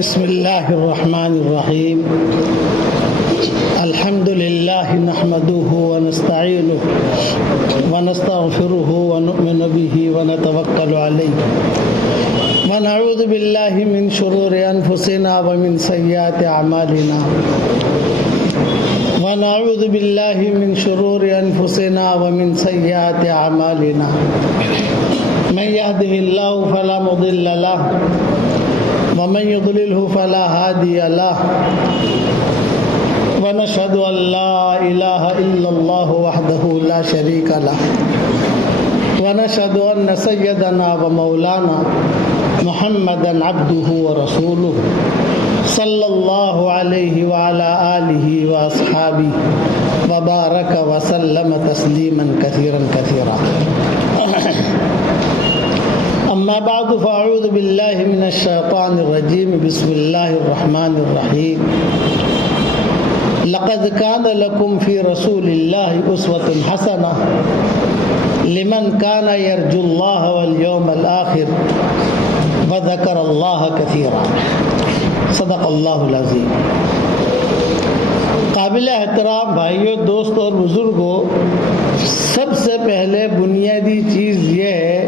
بسم الله الرحمن الرحيم. الحمد لله نحمده ونستعينه ونستغفره ونؤمن به ونتوكل عليه ونعوذ بالله من شرور أنفسنا ومن سيئات أعمالنا ونعوذ بالله من شرور أنفسنا ومن سيئات أعمالنا من يهده الله فلا مضل له ومن يضلله فلا هادي له ونشهد أن لا إله إلا الله وحده لا شريك له ونشهد أن سيدنا ومولانا محمدا عبده ورسوله صلى الله عليه وعلى آله وأصحابه وبارك وسلم تسليما كثيرا كثيرا. أما بعد فأعوذ بالله من الشيطان الرجيم. بسم الله الرحمن الرحيم. لقد كان لكم في رسول الله أسوة حسنة لمن كان يرجو الله واليوم الآخر وذكر الله كثيرا. صدق اللہ العظیم. قابل احترام بھائیوں، دوستوں اور بزرگوں، سب سے پہلے بنیادی چیز یہ ہے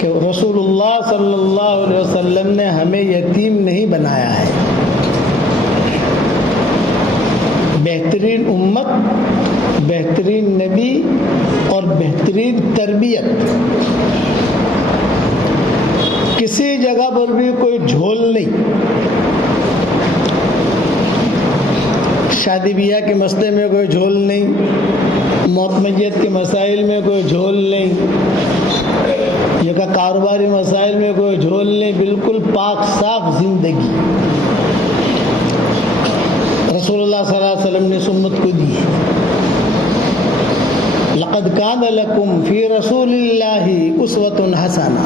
کہ رسول اللہ صلی اللہ علیہ وسلم نے ہمیں یتیم نہیں بنایا ہے. بہترین امت، بہترین نبی اور بہترین تربیت. کسی جگہ پر بھی کوئی جھول نہیں. شادی بیاہ کے مسئلے میں کوئی جھول نہیں، موت میت کے مسائل میں کوئی جھول نہیں، یہ کہ کاروباری مسائل میں کوئی جھول نہیں. بالکل پاک صاف زندگی رسول اللہ صلی اللہ علیہ وسلم نے سنت کو دی. لقد کان لکم فی رسول اللہ اسوۃ حسنہ.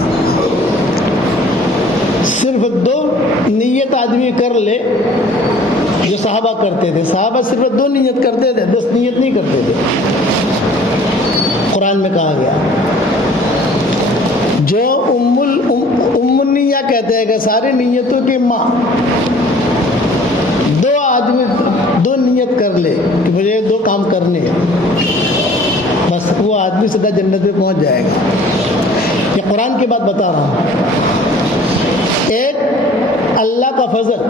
صرف دو نیت آدمی کر لے جو صحابہ کرتے تھے. صحابہ صرف دو نیت کرتے تھے، 10 نیت نہیں کرتے تھے. قرآن میں کہا گیا جو ام النیہ کہتے ہیں کہ ساری نیتوں کی ماں. دو آدمی دو نیت کر لے کہ مجھے 2 کام کرنے ہیں، بس وہ آدمی سیدھا جنت میں پہنچ جائے گا. یہ قرآن کی بات بتا رہا ہوں. ایک اللہ کا فضل،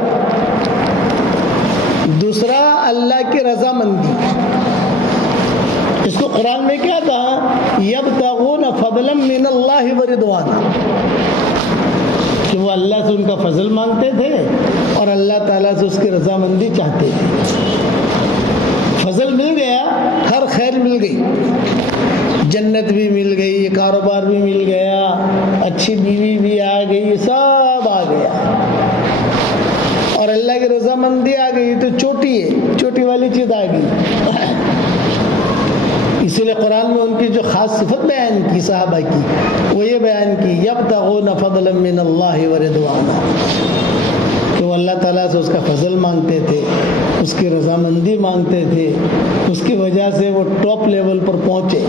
دوسرا اللہ کی رضامندی. اس کو قرآن میں کیا کہا؟ یبتغون فضلا من اللہ ورضوانا، کہ وہ اللہ سے ان کا فضل مانگتے تھے اور اللہ تعالیٰ سے اس کی رضامندی چاہتے تھے. فضل مل گیا، ہر خیر مل گئی، جنت بھی مل گئی، کاروبار بھی مل گیا، اچھی بیوی بھی آ گئی، سب آ گیا اور اللہ کی رضامندی آ گئی تو چوٹی ہے، چوٹی والی چیز آ گئی. اسی لیے قرآن میں ان کی جو خاص صفت بیان کی صحابہ کی، وہ یہ بیان کی یبتغون فضلا من اللہ ورضوانا، کہ وہ اللہ تعالیٰ سے اس کا فضل مانگتے تھے، اس کی رضامندی مانگتے تھے. اس کی وجہ سے وہ ٹاپ لیول پر پہنچے.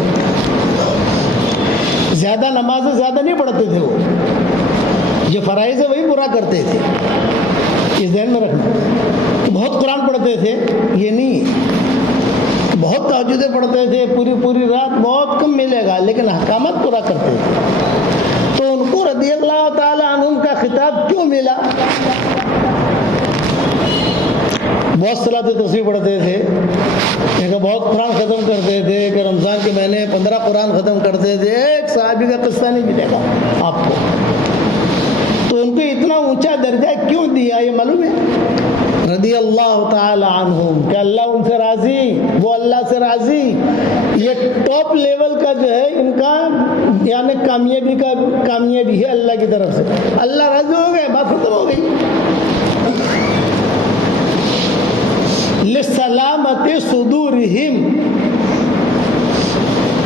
زیادہ نمازیں زیادہ نہیں پڑھتے تھے، وہ جو فرائض ہے وہی پورا کرتے تھے. اس ذہن میں رکھنا. بہت قرآن پڑھتے تھے یہ نہیں، بہت تہجدیں پڑھتے تھے پوری رات، بہت کم ملے گا، لیکن احکامات پورا کرتے تھے. تو ان کو رضی اللہ تعالی عنہم کا خطاب کیوں ملا؟ بہت صلاۃ تسبیح پڑھتے تھے، بہت قرآن ختم کرتے تھے، کہ رمضان کے مہینے 15 قرآن ختم کرتے تھے. ایک صحابی کا قصہ نہیں ملے گا آپ کو. تو ان کو اتنا اونچا درجہ کیوں دیا یہ معلوم ہے؟ رضی اللہ تعالی عنہم، کہ اللہ ان سے راضی، وہ اللہ سے راضی. یہ ٹاپ لیول کا جو ہے ان کا یعنی کامیابی ہے اللہ کی طرف سے. اللہ راضی ہو گئے، بات ختم ہو گئی. لسلامت صدورہم،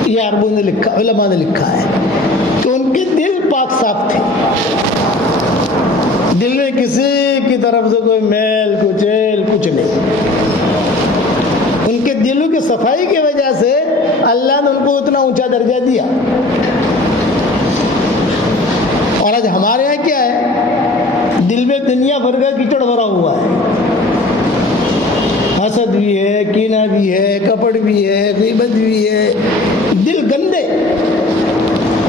یہ عربوں نے لکھا، علماء نے لکھا ہے کہ ان کے دل پاک صاف تھے. دل میں کسی کی طرف سے کوئی میل کچیل کچھ نہیں. ان کے دلوں کی صفائی کی وجہ سے اللہ نے ان کو اتنا اونچا درجہ دیا. اور آج ہمارے یہاں کیا ہے؟ دل میں دنیا بھر کا کیچڑ بھرا ہوا ہے، حسد بھی ہے، کینہ بھی ہے، کپٹ بھی ہے، غیبت بھی ہے، دل گندے،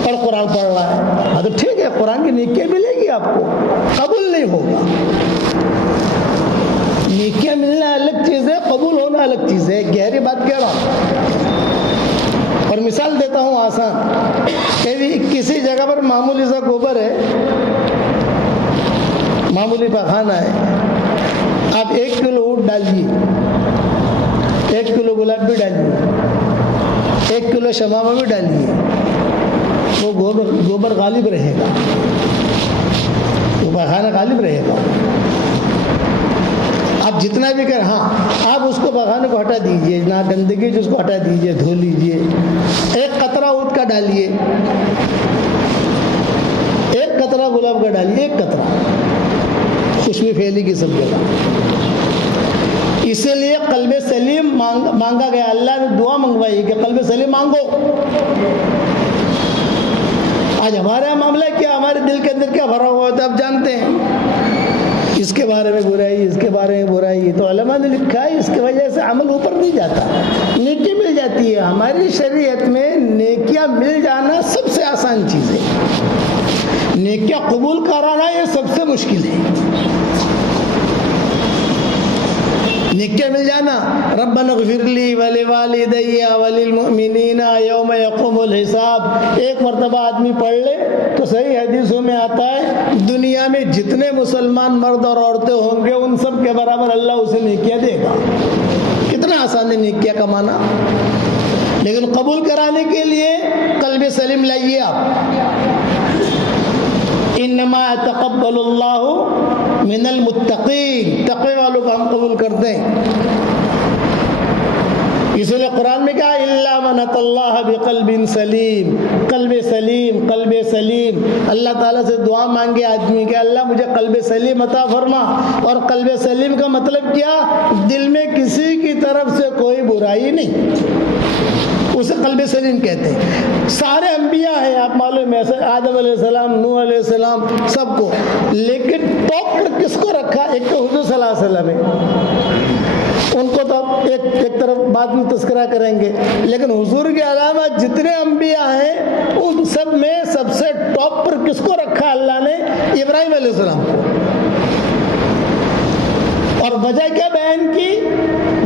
اور قرآن پڑھ رہا ہے۔ ہاں تو ٹھیک ہے، قرآن کی نیکیاں ملے گی آپ کو، قبول نہیں ہوگا۔ نیکیاں ملنا الگ چیز ہے، قبول ہونا الگ چیز ہے، گہری بات کہہ رہا ہوں۔ اور مثال دیتا ہوں آسان، کہ کسی جگہ پر معمولی سا گوبر ہے، معمولی پخانہ ہے، آپ 1 کلو اونٹ ڈالیے، 1 کلو گلاب بھی ڈالیے، 1 کلو شمامہ بھی ڈالیے، وہ گوبر غالب رہے گا، وہ پخانہ غالب رہے گا۔ آپ جتنا بھی کر، ہاں آپ اس کو پخانے کو ہٹا دیجئے، نہ گندگی جو اس کو ہٹا دیجئے، دھو لیجئے، 1 قطرہ اونٹ کا ڈالیے، 1 قطرہ گلاب کا ڈالیے، 1 قطرہ، خوشبو پھیلے گی سب جگہ۔ اسی لیے قلب سلیم مانگا گیا، اللہ نے دعا منگوائی کہ قلب سلیم مانگو۔ آج ہمارا معاملہ کیا، ہمارے دل کے اندر کیا بھرا ہوا ہوتا ہے آپ جانتے ہیں، اس کے بارے میں برائی، اس کے بارے میں برائی، تو علماء نے لکھا ہے اس کی وجہ سے عمل اوپر نہیں جاتا، نیکی مل جاتی ہے۔ ہماری شریعت میں نیکیاں مل جانا سب سے آسان چیز ہے، نیکیاں قبول کرانا یہ سب سے مشکل ہے۔ نیکیاں مل جانا، ربنا اغفر لی ولوالدی وللمؤمنین یوم یقوم الحساب، 1 مرتبہ آدمی پڑھ لے تو صحیح حدیثوں میں آتا ہے دنیا میں جتنے مسلمان مرد اور عورتیں ہوں گے ان سب کے برابر اللہ اسے نیکیاں دے گا۔ کتنا آسان ہے نیکیاں کمانا، لیکن قبول کرانے کے لیے قلب سلیم لائیے آپ۔ انما يتقبل اللہ من المتقین، تقوی والوں کو ہم قبول کرتے ہیں۔ اس لیے قرآن میں کہا الا من اتى اللہ بقلب سلیم، قلب سلیم، قلب سلیم۔ اللہ تعالیٰ سے دعا مانگے آدمی کہ اللہ مجھے قلب سلیم عطا فرما، اور قلب سلیم کا مطلب کیا، دل میں کسی کی طرف سے کوئی برائی نہیں، اسے قلب سلیم کہتے ہیں۔ سارے انبیاء ہیں، آپ معلوم ہے، آدم علیہ السلام، نوح علیہ السلام، سب کو، لیکن ٹاپ پر کس کو رکھا، ایک تو حضور صلی اللہ علیہ وسلم ہے، ان کو تو ایک طرف بعد میں تذکرہ کریں گے، لیکن حضور کے علاوہ جتنے انبیاء ہیں ان سب میں سب سے ٹاپ پر کس کو رکھا اللہ نے، ابراہیم علیہ السلام کو۔ اور وجہ کیا بیان کی،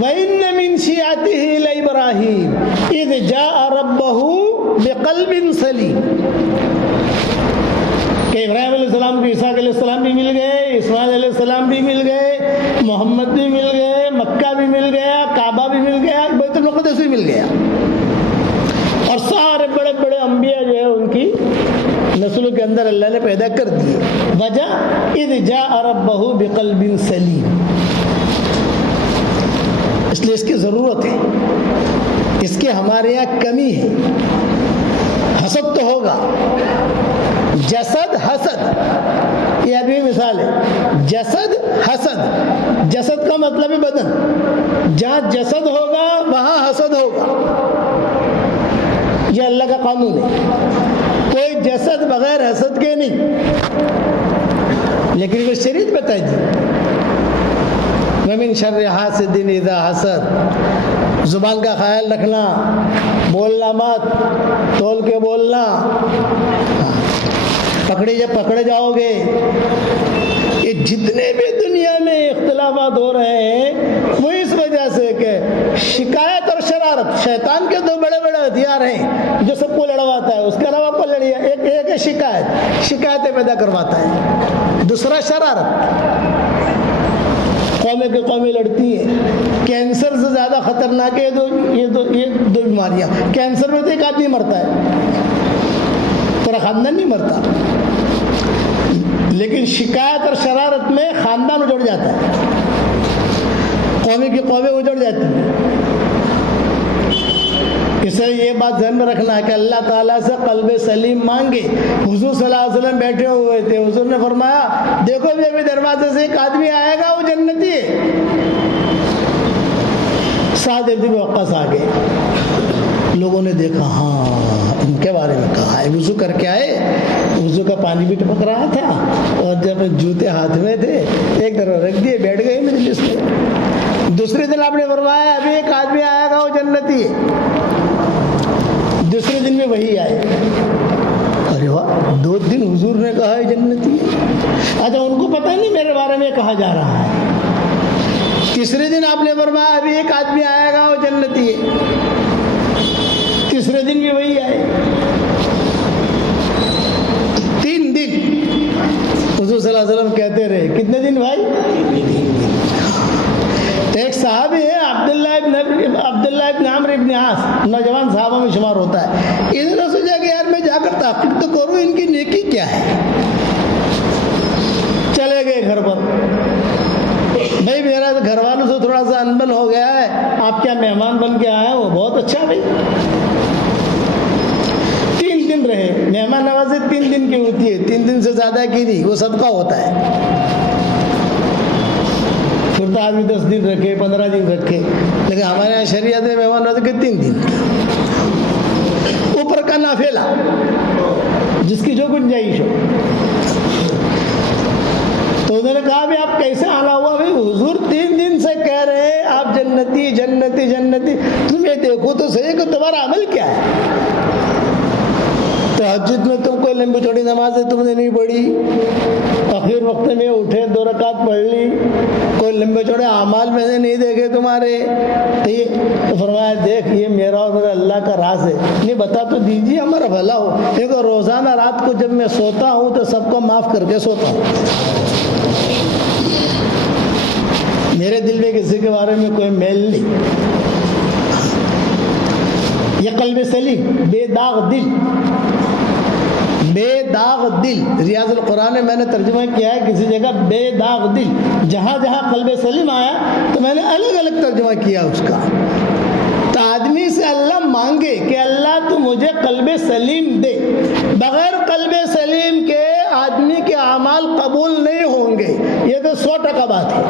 وَإِنَّ مِن شِيعَتِهِ لِإِبْرَاهِيمَ إِذْ جَاءَ رَبَّهُ بِقَلْبٍ سَلِيمٍ، کہ ابراہیم علیہ السلام کو اسحاق علیہ السلام بھی مل گئے، اسماعیل علیہ السلام بھی مل گئے، محمد بھی مل گئے، مکہ بھی مل گیا، کعبہ بھی مل گیا، بیت المقدس بھی مل گیا، اور سارے بڑے بڑے انبیاء جو ہے ان کی نسلوں کے اندر اللہ نے پیدا کر دیے۔ وجہ اذ جاء ربہ بقلب سلیم، اس لیے اس کی ضرورت ہے، اس کی ہمارے یہاں کمی ہے۔ حسد تو ہوگا، جسد حسد، یہ ابھی مثال ہے، جسد حسد، جسد کا مطلب ہے بدن، جہاں جسد ہوگا وہاں حسد ہوگا، یہ اللہ کا قانون ہے، کوئی جسد بغیر حسد کے نہیں، لیکن یہ شریعت بتائی دی، وَمِن شَرِّ حَاسِدٍ إِذَا حَسَدَ، زبان کا خیال رکھنا، بولنا مت، تول کے بولنا، پکڑے جاؤ گے۔ یہ جتنے بھی دنیا میں اختلافات ہو رہے ہیں وہ اس وجہ سے کہ شکایت اور شرارت، شیطان کے 2 بڑے بڑے ہتھیار ہیں جو سب کو لڑواتا ہے، اس کے علاوہ کو لڑیا، ایک ہے شکایتیں پیدا کرواتا ہے، دوسرا شرارت، قومیں لڑتی ہیں۔ کینسر سے زیادہ خطرناک ہے یہ دو بیماریاں۔ کینسر میں تو ایک آدمی مرتا ہے، پورا خاندان نہیں مرتا، لیکن شکایت اور شرارت میں خاندان اجڑ جاتا ہے، قومیں اجڑ جاتی ہیں۔ اس لیے یہ بات ذہن میں رکھنا ہے کہ اللہ تعالیٰ سے قلب سلیم مانگے۔ حضور صلی اللہ علیہ وسلم بیٹھے ہوئے تھے، حضور نے فرمایا دیکھو بھی ابھی دروازے سے ایک آدمی آئے گا، وہ جنتی ہے۔ سعد بن وقاص آ گئے، لوگوں نے دیکھا ہاں ان کے بارے میں کہا ہے. وضو کر کے آئے, وضو کا پانی بھی ٹپک رہا تھا اور جب جوتے ہاتھ میں تھے ایک طرف رکھ دیے, بیٹھ گئے مجلس میں. دوسرے دن آپ نے فرمایا ابھی ایک آدمی آئے گا وہ جنتی ہے. دوسرے دن میں وہی آئے. ارے واہ, 2 دن حضور نے کہا ہے جنتی ہے. اچھا ان کو پتہ نہیں میرے بارے میں کہا جا رہا ہے. تیسرے دن آپ نے فرمایا ابھی ایک آدمی آئے گا وہ جنتی ہے. تیسرے دن بھی وہی آئے. 3 دن حضور صلی اللہ علیہ وسلم کہتے رہے. کتنے دن بھائی؟ 3 دن. ایک صحابی ہے عبداللہ ابن عمرو ابن عاص, نوجوان صحابہ میں شمار ہوتا ہے. انہوں نے سوچا کہ یار میں جا کر تحقیق تو کروں ان کی نیکی کیا ہے. چلے گئے گھر پر. بھائی میرا گھر والوں سے تھوڑا سا انبن ہو گیا ہے, آپ کیا مہمان بن کے آئے ہیں؟ وہ بہت اچھا. بھائی 3 دن رہے. مہمان نوازی 3 دن کی ہوتی ہے, 3 دن سے زیادہ کی نہیں, وہ صدقہ ہوتا ہے. پھر تو آدمی 10 دن رکھے, 15 دن رکھے, لیکن ہمارے یہاں شریعت میں مہمان نوازی کے 3 دن. اوپر کا نافلہ جس کی جو گنجائش ہو. تو انہوں نے کہا بھی آپ کیسے آنا ہوا؟ بھائی حضور 3 دن سے کہہ رہے ہیں آپ جنتی جنتی جنتی, تم یہ دیکھو تو صحیح کہ تمہارا عمل کیا ہے. تہجد میں تم کوئی لمبی چوڑی نمازیں تم نے نہیں پڑھی, آخر وقت میں اٹھے 2 رکعت پڑھ لی, کوئی لمبے چوڑے اعمال میں نے نہیں دیکھے تمہارے. تو فرمایا دیکھ یہ میرا اور میرا اللہ کا راز ہے, نہیں بتا تو دیجیے ہمارا بھلا ہو. دیکھو روزانہ رات کو جب میں سوتا ہوں تو سب کو معاف کر کے سوتا ہوں. میرے دل میں کسی کے بارے میں کوئی میل نہیں. یہ قلب سلیم, بے داغ دل, بے داغ دل. ریاض القرآن میں نے ترجمہ کیا ہے کسی جگہ بے داغ دل. جہاں جہاں قلب سلیم آیا تو میں نے الگ الگ ترجمہ کیا اس کا. تو آدمی سے اللہ مانگے کہ اللہ تو مجھے قلب سلیم دے. بغیر قلب سلیم کے آدمی کے اعمال قبول نہیں ہوں گے, یہ تو 100% بات ہے.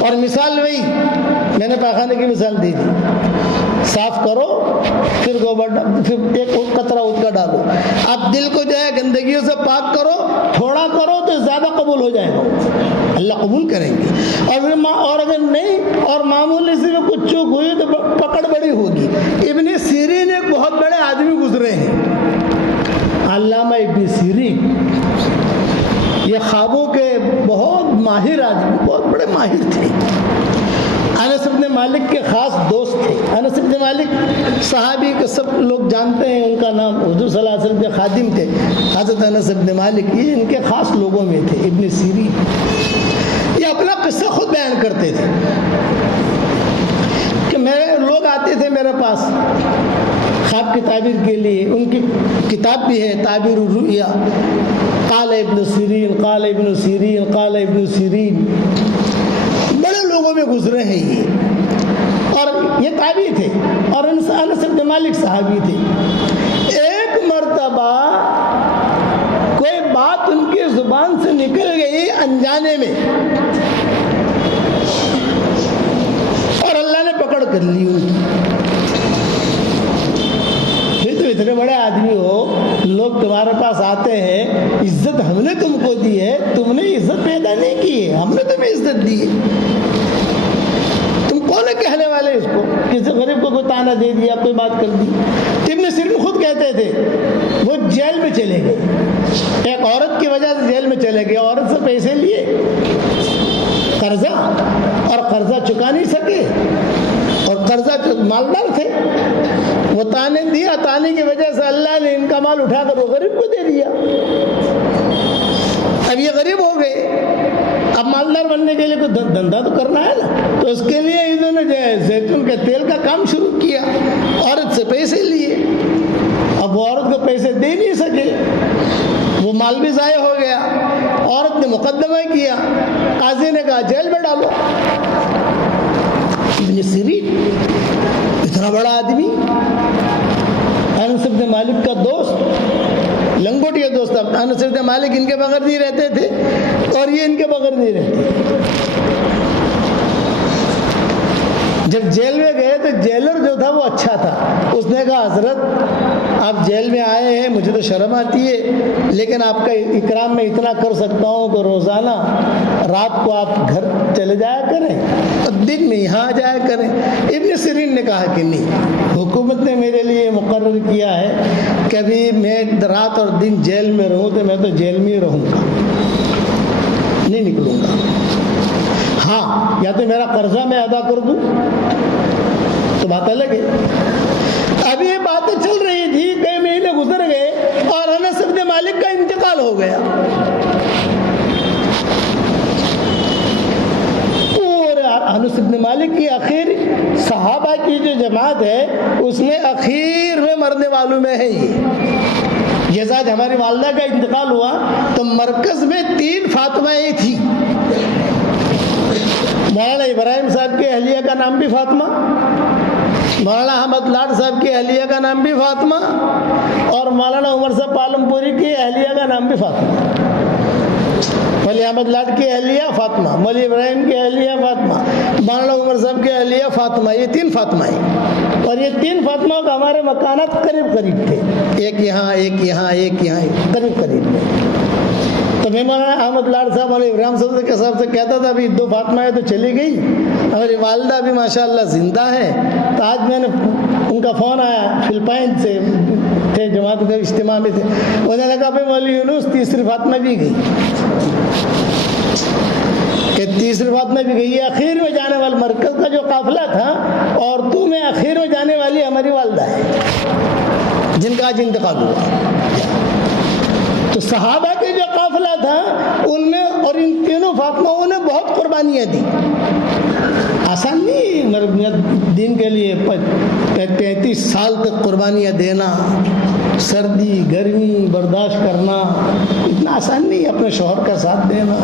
اور مثال وہی میں نے پاخانے کی مثال دی تھی. صاف کرو, پھر گوبر, پھر ایک قطرہ اٹھ کا ڈالو. اب دل کو جو ہے گندگیوں سے پاک کرو, تھوڑا کرو تو زیادہ قبول ہو جائے گا, اللہ قبول کریں گے. اور اگر نہیں اور معمولی سے بھی کچھ چوک ہوئی تو پکڑ بڑی ہوگی. ابن سیرین ایک بہت بڑے آدمی گزرے ہیں, علامہ ابن سیرین. یہ خوابوں کے بہت ماہر آدمی, بہت بڑے ماہر تھے. انس بن مالک کے خاص دوست تھے. انس بن مالک صحابی کے سب لوگ جانتے ہیں, ان کا نام حضور صلی اللہ علیہ وسلم کے خادم تھے. حضرت انس بن مالک یہ ان کے خاص لوگوں میں تھے. ابن سیرین یہ اپنا قصہ خود بیان کرتے تھے کہ میرے لوگ آتے تھے میرے پاس خواب کی تعبیر کے لیے. ان کی کتاب بھی ہے تعبیر الرؤیا. قال ابن سیرین, قال ابن سیرین, قال ابن سیرین. بڑے لوگوں میں گزرے ہیں یہ, اور یہ تابعی تھے اور انس بن مالک صحابی تھے. ایک مرتبہ کوئی بات ان کی زبان سے نکل گئی انجانے میں, اور اللہ نے پکڑ کر لی ان کی. اتنے بڑے آدمی ہو, لوگ تمہارے پاس آتے ہیں, عزت ہم نے تم کو دی ہے, تم نے عزت پیدا نہیں کی ہے, ہم نے تمہیں عزت دی ہے. تم کون ہے کہنے والے اس کو؟ کسی غریب کو کوئی تانا دے دیا, کوئی بات کر دی. ابن سیرین خود کہتے تھے وہ جیل میں چلے گئے, ایک عورت کی وجہ سے جیل میں چلے گئے. عورت سے پیسے لیے قرضہ, اور قرضہ چکا نہیں سکے, اور قرضہ مالدار تھے. وہ تانے دیا, تانے کی وجہ سے اللہ نے ان کا مال اٹھا کر وہ غریب کو دے دیا. اب یہ غریب ہو گئے, اب مالدار بننے کے لیے کوئی دھندا تو کرنا ہے نا. تو اس کے لیے انہوں نے جو ہے زیتون کے تیل کا کام شروع کیا. عورت سے پیسے لیے, اب وہ عورت کو پیسے دے نہیں سکے, وہ مال بھی ضائع ہو گیا. عورت نے مقدمہ کیا, قاضی نے کہا جیل میں ڈالو. ابن سیرین اتنا بڑا آدمی, انس بن مالک کا دوست, لنگوٹیا دوست. انس بن مالک ان کے بغیر نہیں رہتے تھے اور یہ ان کے بغیر نہیں رہتے. جب جیل میں گئے تو جیلر جو تھا وہ اچھا تھا. اس نے کہا حضرت آپ جیل میں آئے ہیں, مجھے تو شرم آتی ہے, لیکن آپ کا اکرام میں اتنا کر سکتا ہوں کہ روزانہ رات کو آپ گھر چلے جایا کریں اور دن میں یہاں آ جایا کریں. ابن سیرین نے کہا کہ نہیں, حکومت نے میرے لیے مقرر کیا ہے کبھی میں رات اور دن جیل میں رہوں تو میں تو جیل میں ہی رہوں گا, نہیں نکلوں گا. ہاں یا تو میرا قرضہ میں ادا کر دوں تو بات الگ ہے. اب یہ باتیں چل رہی تھی, کئی مہینے گزر گئے اور انس بن مالک کا انتقال ہو گیا. اور انس بن مالک کی آخر صحابہ کی جو جماعت ہے اس میں اخیر میں مرنے والوں میں ہے. یہ جیسا ہماری والدہ کا انتقال ہوا تو مرکز میں 3 فاطمہیں تھی. مولانا ابراہیم صاحب کے اہلیہ کا نام بھی فاطمہ, مولانا احمد لاڈ صاحب کی اہلیہ کا نام بھی فاطمہ, اور مولانا عمر صاحب پالم پوری کی اہلیہ کا نام بھی فاطمہ. مولانا احمد لاڈ کی اہلیہ فاطمہ, مولانا ابراہیم کی اہلیہ فاطمہ, مولانا عمر صاحب کی اہلیہ فاطمہ. یہ 3 فاطمہ ہیں, اور یہ 3 فاطمہ کا ہمارے مکانات قریب قریب تھے, ایک یہاں ایک یہاں ایک یہاں, قریب قریب تھے. تو میں مولانا احمد لاڈ صاحب اور ابراہیم صاحب سے کہتا تھا ابھی 2 فاطمہ تو چلی گئی, ہماری والدہ بھی ماشاءاللہ زندہ ہے. تو آج میں نے ان کا فون آیا فلپائن سے, تھے جماعت کے اجتماع میں تھے, انہوں نے کہا بھائی مولوی یونس 3 فاطمہ بھی گئی, کہ 3 فاطمہ بھی گئی. اخیر میں جانے والا مرکز کا جو قافلہ تھا عورتوں میں اخیر میں جانے والی ہماری والدہ ہے جن کا آج انتقال ہوا. تو صحابہ کے جو قافلہ تھا ان میں اور ان تینوں فاطمہوں نے بہت قربانیاں دی. آسان نہیں دین کے لیے 35 سال تک قربانیاں دینا, سردی گرمی برداشت کرنا اتنا آسان نہیں, اپنے شوہر کا ساتھ دینا.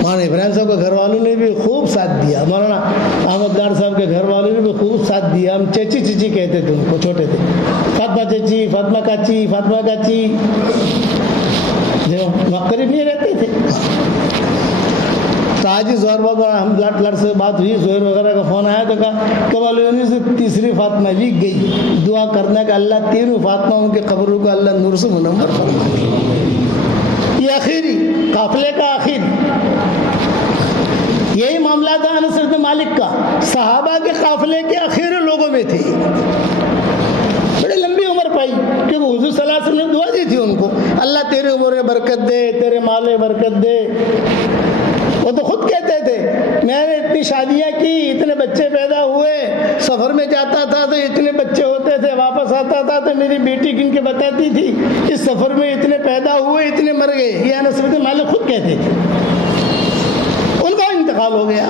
مولانا ابراہیم صاحب کے گھر والوں نے بھی خوب ساتھ دیا, مولانا احمد لاڈ صاحب کے گھر والوں نے بھی خوب ساتھ دیا. ہم چچی چچی کہتے تھے ان کو, چھوٹے تھے, فاطمہ چچی, فاطمہ کاچی, فاطمہ کاچی, جو قریب نہیں رہتے تھے. تو آج ہی زہر بابا ہم لاڈ سے بات ہوئی, زہر وغیرہ کا فون آیا تو کہا کہ مولوی سے 3 فاطمہ بھی گئی. دعا کرنا کہ اللہ 3 فاطمہوں کے قبروں کو اللہ نور سے منور فرما دے. یہ آخری قافلے کا آخر یہی معاملہ تھا انس بن مالک کا. صحابہ کے قافلے کے آخر لوگوں میں تھے, بڑے لمبی عمر پائی, کیونکہ حضور صلی اللہ علیہ وسلم نے دعا دی تھی ان کو, اللہ تیرے عمر میں برکت دے, تیرے مال میں برکت دے. وہ تو خود کہتے تھے میں نے اتنی شادیاں کی, اتنے بچے پیدا ہوئے, سفر میں جاتا تھا تو اتنے بچے ہوتے تھے, واپس آتا تھا تو میری بیٹی گن کے بتاتی تھی اس سفر میں اتنے پیدا ہوئے اتنے مر گئے. یہ انس بن مالک خود کہتے تھے. ان کا انتقال ہو گیا.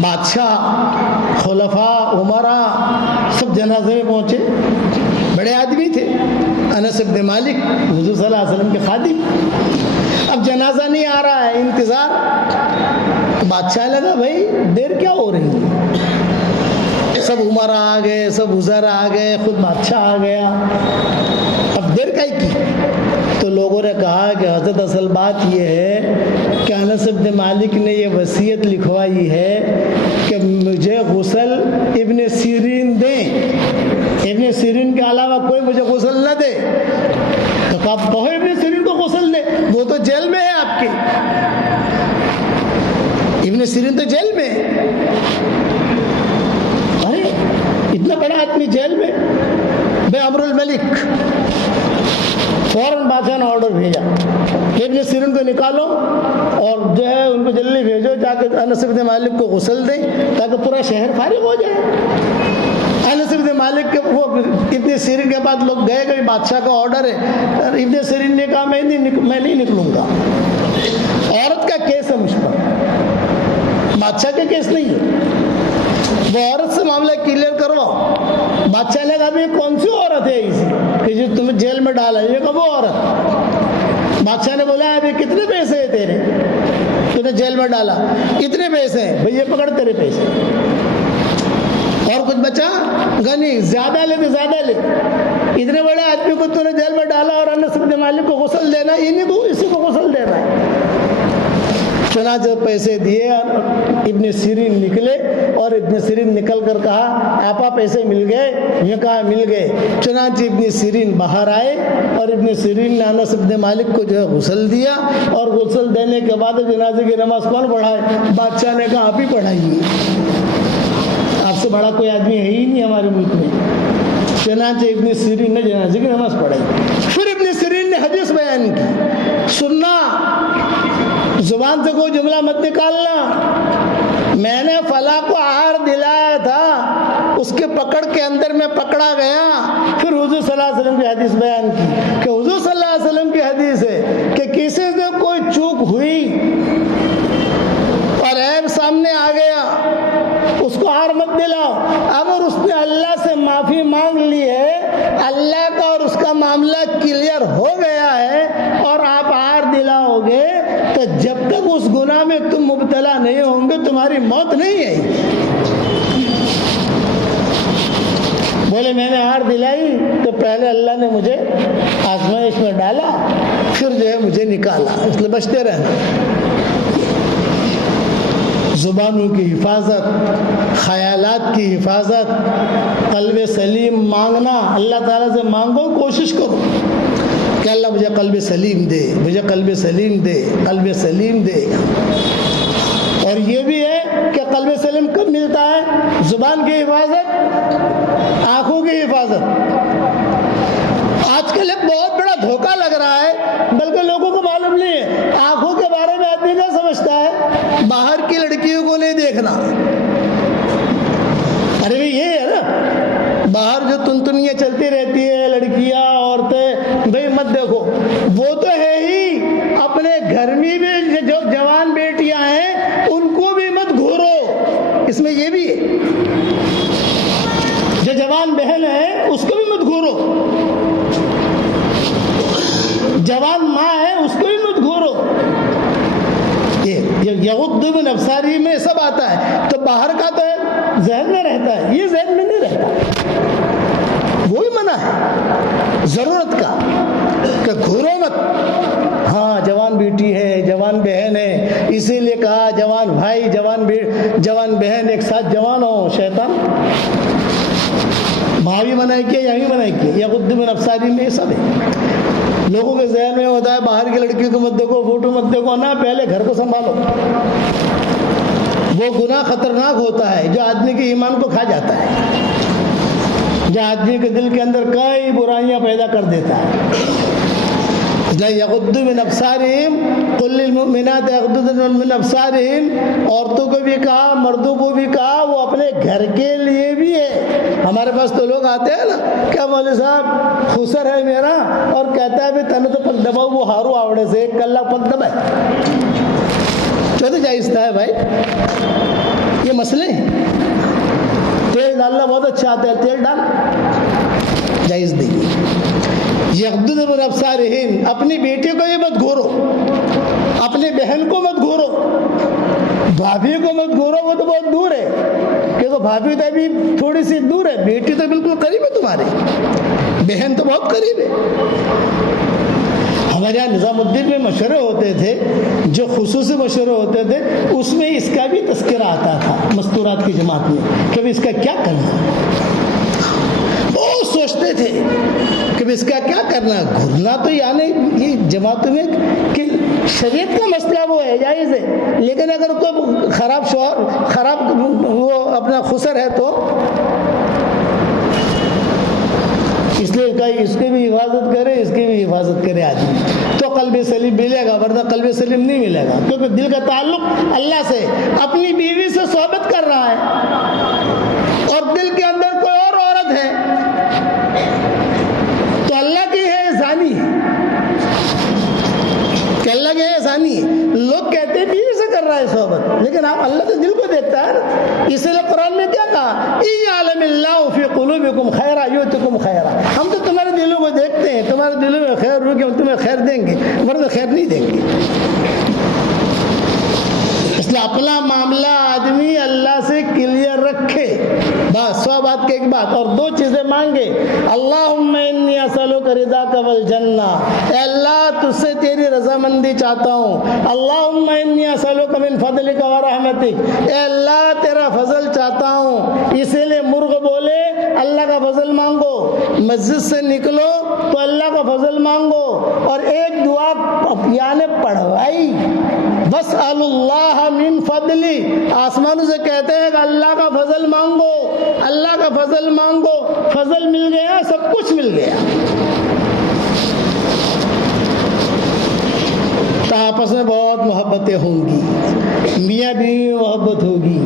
بادشاہ, خلفاء, عمراء سب جنازے میں پہنچے. بڑے آدمی تھے انس بن مالک, حضور صلی اللہ علیہ وسلم کے خادم. اب جنازہ نہیں آ رہا ہے, انتظار. تو بادشاہ لگا بھائی دیر کیا ہو رہی ہے, سب عمراء آ گئے, سب وزراء آ گئے, خود بادشاہ آ گیا, اب دیر کائی کی. تو لوگوں نے کہا کہ حضرت اصل بات یہ ہے کہ انس بن مالک نے یہ وصیت لکھوائی ہے کہ مجھے غسل ابن سیرین دیں, ابن سیرین کے علاوہ کوئی مجھے غسل نہ دے. تو آپ کہو ابن سیرین کو غسل دے, وہ تو جیل میں ہے آپ کے, ابن سیرین تو جیل میں ہے. ارے اتنا بڑا آدمی جیل میں. بے امر الملک فوراً بادشاہ نے آرڈر بھیجا کہ ابن سیرین کو نکالو اور جو ہے ان کو جلدی بھیجو تاکہ انس بن مالک کو غسل دیں تاکہ پورا شہر فارغ ہو جائے. انس بن مالک کے وہ ابن سیرین کے بعد لوگ گئے کہ بادشاہ کا آرڈر ہے. ابن سیرین نے کہا میں نہیں نکلوں گا, عورت کا کیس ہے مجھ پر, بادشاہ کا کیس نہیں ہے, وہ عورت سے معاملہ کلیئر کرواؤ. بادشاہ نے کہا کون سی عورت ہے اسی کہ جو تمہیں جیل میں ڈالا, یہ کہ وہ عورت. بادشاہ نے بولا ابھی کتنے پیسے ہیں تیرے, تمہیں جیل میں ڈالا, اتنے پیسے ہیں بھئی, یہ پکڑ تیرے پیسے. اور کچھ بچا غنی, زیادہ لے تو زیادہ لے. اتنے بڑے آدمی کو تو نے جیل میں ڈالا اور انس بن مالک کو غسل دینا, اسی کو غسل دینا ہے. چنانچہ پیسے دیے اور ابن سیرین نکلے، اور ابن سیرین نکل کر کہا آپا پیسے مل گئے؟ یہ کہا مل گئے۔ چنانچہ ابن سیرین باہر آئے اور ابن سیرین نے انس بن مالک کو جو ہے غسل دیا، اور غسل دینے کے بعد جنازے کی نماز کون پڑھائے؟ بادشاہ نے کہا آپ ہی پڑھائیے، آپ سے بڑا کوئی آدمی ہے ہی نہیں ہمارے ملک میں۔ چنانچہ ابن سیرین نے جنازے کی نماز پڑھائی۔ پھر ابن سیرین نے حدیث بیان کی، سننا، زبان سے کوئی جملہ مت نکالنا، میں نے فلاں کو آہار دلایا تھا، اس کے پکڑ کے اندر میں پکڑا گیا۔ پھر حضور صلی اللہ علیہ وسلم کی حدیث بیان کی کہ حضور صلی اللہ علیہ وسلم کی حدیث ہے کہ کسی سے کوئی چوک ہوئی اور عیب سامنے آ گیا، اس کو آہار مت دلاؤ۔ اگر اس نے اللہ سے معافی مانگ لی ہے، اللہ کا اور اس کا معاملہ کلیئر ہو گیا ہے، اور آپ آہار دلاؤ گے تو جب تک اس گناہ میں تم مبتلا نہیں ہوں گے تمہاری موت نہیں ہے۔ بولے میں نے آہار دلائی تو پہلے اللہ نے مجھے آزمائش میں ڈالا، پھر جو ہے مجھے نکالا، اس لیے بچتے رہنا۔ زبانوں کی حفاظت، خیالات کی حفاظت، قلب سلیم مانگنا، اللہ تعالیٰ سے مانگو، کوشش کرو کہ اللہ مجھے قلب سلیم دے، مجھے قلب سلیم دے، قلب سلیم دے۔ اور یہ بھی ہے کہ قلب سلیم کب ملتا ہے؟ زبان کی حفاظت، آنکھوں کی حفاظت۔ آج کل ایک بہت بڑا دھوکہ لگ رہا ہے، بلکہ لوگوں کو معلوم نہیں ہے۔ آنکھوں کے بارے میں آدمی کیا سمجھتا ہے؟ باہر کی لڑکیوں کو نہیں دیکھنا۔ ارے بھائی یہ ہے نا، باہر جو تنتنیاں چلتی رہتی ہے، لڑکیاں عورتیں، بھائی مت دیکھو، وہ تو ہے ہی، اپنے گھر میں بھی جو جوان بیٹیاں ہیں ان کو بھی مت گھورو، اس میں یہ بھی ہے۔ جو جوان بہن ہے اس کو بھی مت گھورو، جوان ماں ہے اس کو بھی مت گھورو۔ یغض من ابصارہم میں سب آتا ہے، تو باہر کا تو ہے ذہن میں رہتا ہے، یہ ذہن میں نہیں رہتا، وہی منع ہے ضرورت کا کہ گھورو مت۔ ہاں جوان بیٹی ہے، جوان بہن ہے، اسی لیے کہا جوان بھائی جوان بہن ایک ساتھ جوان ہو، شیطان وہاں بھی منع کیا، یہاں بھی منع کیا۔ یغض من ابصارہم میں سب ہے۔ لوگوں کے ذہن میں ہوتا ہے باہر کی لڑکیوں کو مت دیکھو، فوٹو مت دیکھو، نہ، پہلے گھر کو سنبھالو۔ وہ گناہ خطرناک ہوتا ہے جو آدمی کے ایمان کو کھا جاتا ہے، جو آدمی کے دل کے اندر کئی برائیاں پیدا کر دیتا ہے۔ یغض من ابصارہم قل للمؤمنات یغضضن من ابصارہم، عورتوں کو بھی کہا، مردوں کو بھی کہا، وہ اپنے گھر کے لیے بھی ہے۔ ہمارے پاس تو لوگ آتے ہیں نا، کیا مولوی صاحب خسر ہے میرا، اور کہتا ہے تنے تو پک دباؤ وہ ہارو آوڑے سے ایک کلہ پک دبائے، تو جائز ہے بھائی، یہ مسئلے ہیں۔ تیل ڈالنا بہت اچھا آتا ہے، تیل ڈال، جائز نہیں۔ یغضضن من ابصارہم، اپنی بیٹی کو بھی مت گھورو، اپنی بہن کو مت گھورو، بھابھی کو مت گھورو، وہ تو بہت دور ہے، کیونکہ بھابھی تو ابھی تھوڑی سی دور ہے، بیٹی تو بالکل قریب ہے تمہاری، بہن تو بہت قریب ہے۔ ہمارے یہاں نظام الدین میں مشورے ہوتے تھے، جو خصوصی مشورے ہوتے تھے، اس میں اس کا بھی تذکرہ آتا تھا مستورات کی جماعت میں، کہ اس کا کیا کرنا۔ وہ سوچتے تھے کہ اس کا کیا کرنا، گھرنا تو یعنی یہ جماعتوں میں کہ شریعت کا مسئلہ وہ ہے، جائز ہے، لیکن اگر کوئی خراب شوہر، خراب وہ اپنا خسر ہے تو اس لیے کہا اس کی بھی حفاظت کرے، اس کی بھی حفاظت کرے آدمی، تو قلب سلیم ملے گا، ورنہ قلب سلیم نہیں ملے گا، کیونکہ دل کا تعلق اللہ سے، اپنی بیوی سے صحبت کر رہا ہے اور دل کے اندر کوئی اور عورت ہے تو اللہ کی ہے، زانی ہے، کہ اللہ کی ہے، زانی ہے۔ لوگ کہتے ہیں بیوی سے کر رہا ہے صحبت، لیکن آپ اللہ تو دل کو دیکھتا ہے، اس لیے قرآن میں کیا کہا، ان یعلم اللہ فی قلوبکم خیرا یؤتکم خیرا، ہم تو تمہارے دلوں کو دیکھتے ہیں، تمہارے دلوں میں خیر ہوگی ہم تمہیں خیر دیں گے، ورنہ خیر نہیں دیں گے۔ اس لیے اپنا معاملہ آدمی اللہ سے کلیئر رکھے، بس سو بات کے ایک بات، اور 2 چیزیں مانگے، اللہم انی اسألک رضاک والجنہ، اے اللہ تجھ سے تیری رضامندی چاہتا ہوں، اللہم انی اسألک من فضلک ورحمتک، اے اللہ تیرا فضل چاہتا ہوں، اسی لیے مرغ بولے اللہ کا فضل مانگو، مسجد سے نکلو تو اللہ کا فضل مانگو، اور ایک دعا یعنی پڑھوائی، وَاسْأَلُ اللَّهَ مِن فَضْلِ، آسمانوں سے کہتے ہیں کہ اللہ کا فضل مانگو، اللہ کا فضل مانگو، فضل مل گیا، سب کچھ مل گیا۔ تو آپس میں بہت محبتیں ہوں گی، میاں بیوی میں محبت ہوگی،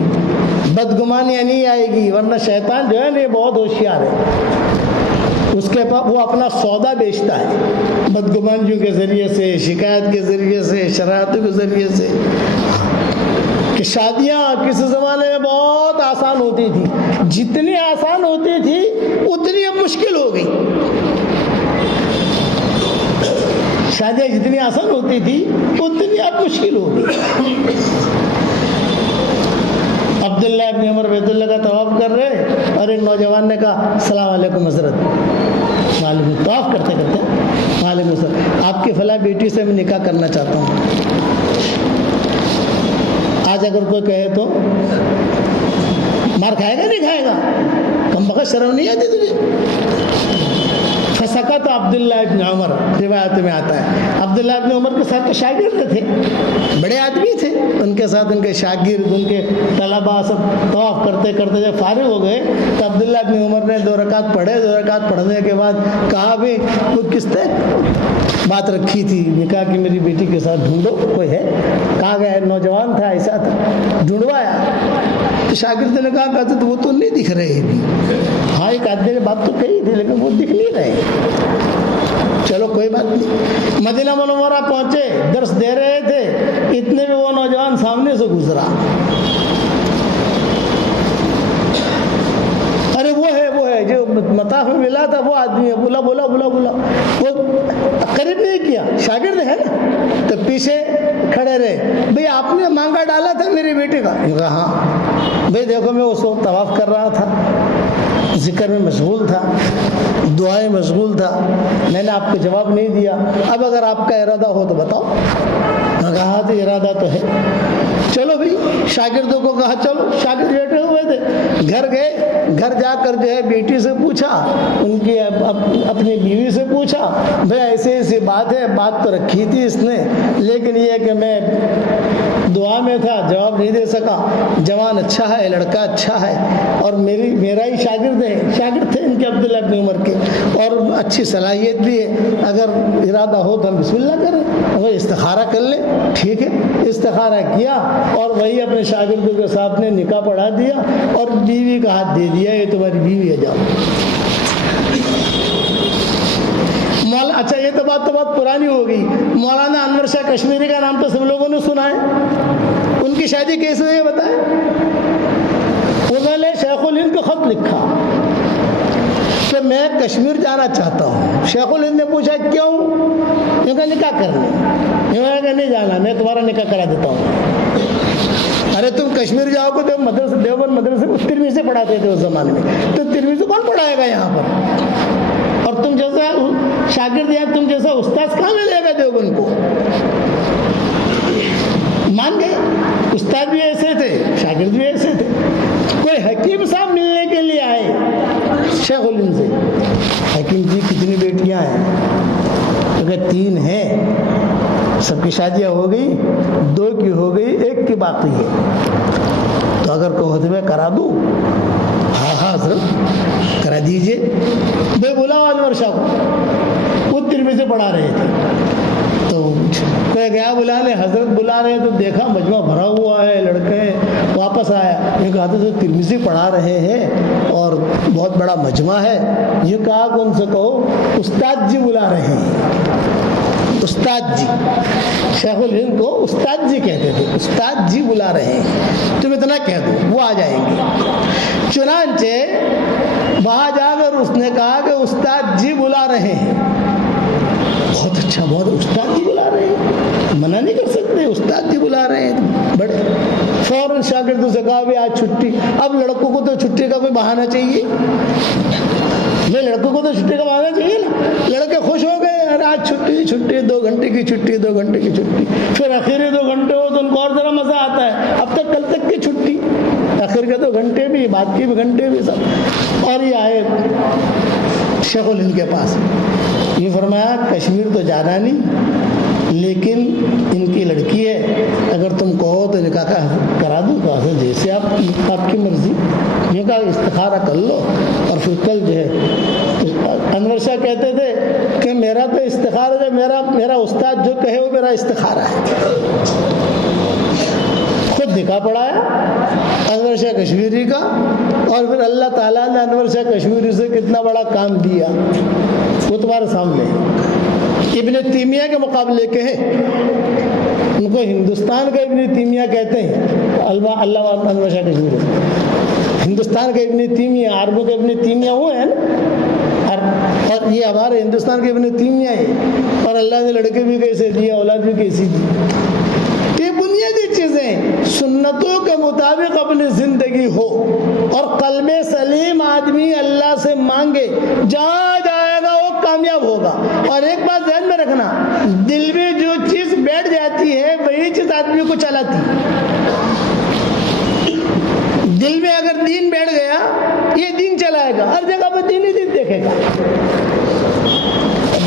بدگمانیاں نہیں آئے گی، ورنہ شیطان جو ہے نا یہ بہت ہوشیار ہے، اس کے پاس وہ اپنا سودا بیچتا ہے بدگمانیوں کے ذریعے سے، شکایت کے ذریعے سے، شرارتوں کے ذریعے سے، کہ شادیاں کسی زمانے میں بہت آسان ہوتی تھی، جتنی آسان ہوتی تھی اتنی اب مشکل ہو گئی، شادیاں جتنی آسان ہوتی تھی اتنی اب مشکل ہو گئی۔ عبداللہ ابن عمر بیت اللہ کا طواف کر رہے اور ایک نوجوان نے کہا السلام علیکم حضرت، وعلیکم، طواف کرتے کرتے وعلیکم السلام، آپ کی فلاں بیٹی سے میں نکاح کرنا چاہتا ہوں۔ آج اگر کوئی کہے تو مار کھائے گا نہیں کھائے گا؟ کم بخت شرم نہیں آتی تجھے؟ فسکت عبداللہ ابن عمر، روایت میں آتا ہے عبداللہ ابن عمر کے ساتھ تو شاگرد تھے، بڑے آدمی تھے، ان کے ساتھ ان کے شاگرد، ان کے طلباء سب طواف کرتے کرتے جب فارغ ہو گئے تو عبداللہ ابن عمر نے 2 رکعت پڑھے، 2 رکعت پڑھنے کے بعد کہا بھی وہ کس نے بات رکھی تھی نکاح کی میری بیٹی کے ساتھ، ڈھونڈو کوئی ہے، کہا گیا نوجوان تھا ایسا تھا، ڈھونڈوایا تو شاگرد نے کہا کہ وہ تو نہیں دکھ رہے ابھی، ہاں ایک آدمی نے بات تو کہی تھی لیکن وہ دکھ نہیں رہے، چلو کوئی بات نہیں۔ مدینہ منورہ پہنچے، درس دے رہے تھے، اتنے میں وہ نوجوان سامنے سے گزرا، ارے وہ ہے جو مطاف میں ملا تھا وہ آدمی ہے، بولا وہ قریب نہیں کیا، شاگرد ہے نا، تو پیچھے کھڑے رہے، بھئی آپ نے مانگا ڈالا تھا میری بیٹی کا؟ کہا ہاں۔ بھئی دیکھو میں اس وقت طواف کر رہا تھا، ذکر میں مشغول تھا، دعائیں مشغول تھا، میں نے آپ کو جواب نہیں دیا، اب اگر آپ کا ارادہ ہو تو بتاؤ۔ میں کہا تو ارادہ تو ہے، چلو بھائی، شاگردوں کو کہا چلو، شاگرد بیٹھے ہوئے تھے، گھر گئے، گھر جا کر جو ہے بیٹی سے پوچھا، ان کی اپنی بیوی سے پوچھا، بھائی ایسے ایسی بات ہے، بات تو رکھی تھی اس نے، لیکن یہ کہ میں دعا میں تھا، جواب نہیں دے سکا، جوان اچھا ہے، لڑکا اچھا ہے، اور میرا ہی شاگرد ہے، شاگرد تھے ان کے عبداللہ ابن عمر کے، اور اچھی صلاحیت بھی ہے، اگر ارادہ ہو تو ہم بسم اللہ کریں، اگر استخارہ کر لیں، ٹھیک ہے۔ استخارہ کیا اور وہی اپنے شاگردوں کے ساتھ نے نکاح پڑھا دیا اور بیوی کا ہاتھ دے دیا، یہ تمہاری بیوی ہے، جاؤ۔ اچھا یہ تو بات پرانی ہو گئی، مولانا انور شاہ کشمیری کا نام تو سب لوگوں نے سنا ہے، ان کی شادی کیسے ہوئی بتائیں؟ انہوں نے شیخ الہند کو خط لکھا کہ میں کشمیر جانا چاہتا ہوں، شیخ الہند نے پوچھا کیوں؟ ان کا نکاح کرنے، انہوں نے کہا نہیں جانا، میں تمہارا نکاح کرا دیتا ہوں۔ ارے تم کشمیر جاؤ گے تو مدرسے، دیوبند مدرسے کو ترمیزی پڑھاتے تھے اس زمانے میں، تو ترمیزی کون پڑھائے گا یہاں پر؟ اور تم جیسا شاگرد یا تم جیسا استاد کہاں ملے گا دیوبند کو؟ مان گئے، استاد بھی ایسے تھے، شاگرد بھی ایسے تھے۔ کوئی حکیم صاحب ملنے کے لیے آئے شیخ الہند سے، حکیم جی کتنی بیٹیاں ہیں؟ کیونکہ 3 ہیں، سب کی شادیاں ہو گئی، 2 کی ہو گئی، 1 کی باقی ہے، تو اگر کہو تو میں کرا دوں؟ ہاں حضرت کرا دیجئے۔ بھائی بلاؤ انور شاہ کو، وہ ترمیزی پڑھا رہے تھے، تو کوئی گیا بلانے، حضرت بلا رہے ہیں تو دیکھا مجمع بھرا ہوا ہے، لڑکے ہیں، واپس آیا، یہ کہا تو ترمیزی پڑھا رہے ہیں اور بہت بڑا مجمع ہے، یہ کہا کہ ان سے کہو استاد جی بلا رہے ہیں، استاد جی، شیخ الہند کو استاد جی کہتے تھے، استاد جی بلا رہے ہیں، تم اتنا کہہ دو وہ آ جائیں گے۔ چنانچہ وہاں جا کر اس نے کہا کہ استاد جی بلا رہے ہیں، بہت اچھا، بہت، استاد جی بلا رہے ہیں، منع نہیں کر سکتے، استاد جی بلا رہے ہیں، بڑے فوراً شاگردوں سے کہا بھی آج چھٹی. اب لڑکوں کو تو چھٹی کا کوئی بہانہ چاہیے, لڑکوں کو تو چھٹی کا بہانہ چاہیے نا. لڑکے خوش ہو گئے, یار آج چھٹی, 2 گھنٹے کی چھٹی, 2 گھنٹے کی چھٹی. پھر آخری 2 گھنٹے ہو تو ان کو اور ذرا مزہ آتا ہے, اب تک کل تک کی چھٹی, آخر کے 2 گھنٹے بھی, بعد کے بھی گھنٹے بھی سب. اور یہ آئے شیخ الہند کے پاس, یہ فرمایا کشمیر تو جانا نہیں, لیکن ان کی لڑکی ہے, اگر تم کہو تو نکاح کرا دوں تو جیسے آپ کی مرضی. یہ کہا استخارہ کر لو. اور پھر کل جو ہے انور شاہ کہتے تھے کہ میرا تو استخارہ, میرا استاد جو کہے وہ میرا استخارہ ہے. خود نکاح پڑھایا انور شاہ کشمیری کا, اور پھر اللہ تعالیٰ نے انور شاہ کشمیری سے کتنا بڑا کام دیا وہ تمہارے سامنے. ابن تیمیہ کے مقابلے کے ہیں, ان کو ہندوستان کا ابن تیمیہ کہتے ہیں. اللہ انور شاہ کشمیری ہندوستان کے ابن تیمیہ, عربوں کے ابن تیمیہ وہ ہیں نا, اور یہ ہمارے ہندوستان کے ابن تیمیہ ہیں. اور اللہ نے لڑکے بھی کیسے دیے, اولاد بھی کیسی دی. یہ بنیادی چیزیں سنتوں کے مطابق اپنی زندگی ہو, اور قلب سلیم آدمی اللہ سے مانگے, جہاں جائے گا وہ کامیاب ہوگا. اور ایک بات ذہن میں رکھنا, دل میں جو چیز بیٹھ جاتی ہے وہی چیز آدمی کو چلاتی ہے. دل میں اگر دین بیٹھ گیا, یہ دین چلائے گا, ہر جگہ پہ دین ہی دین دیکھے گا.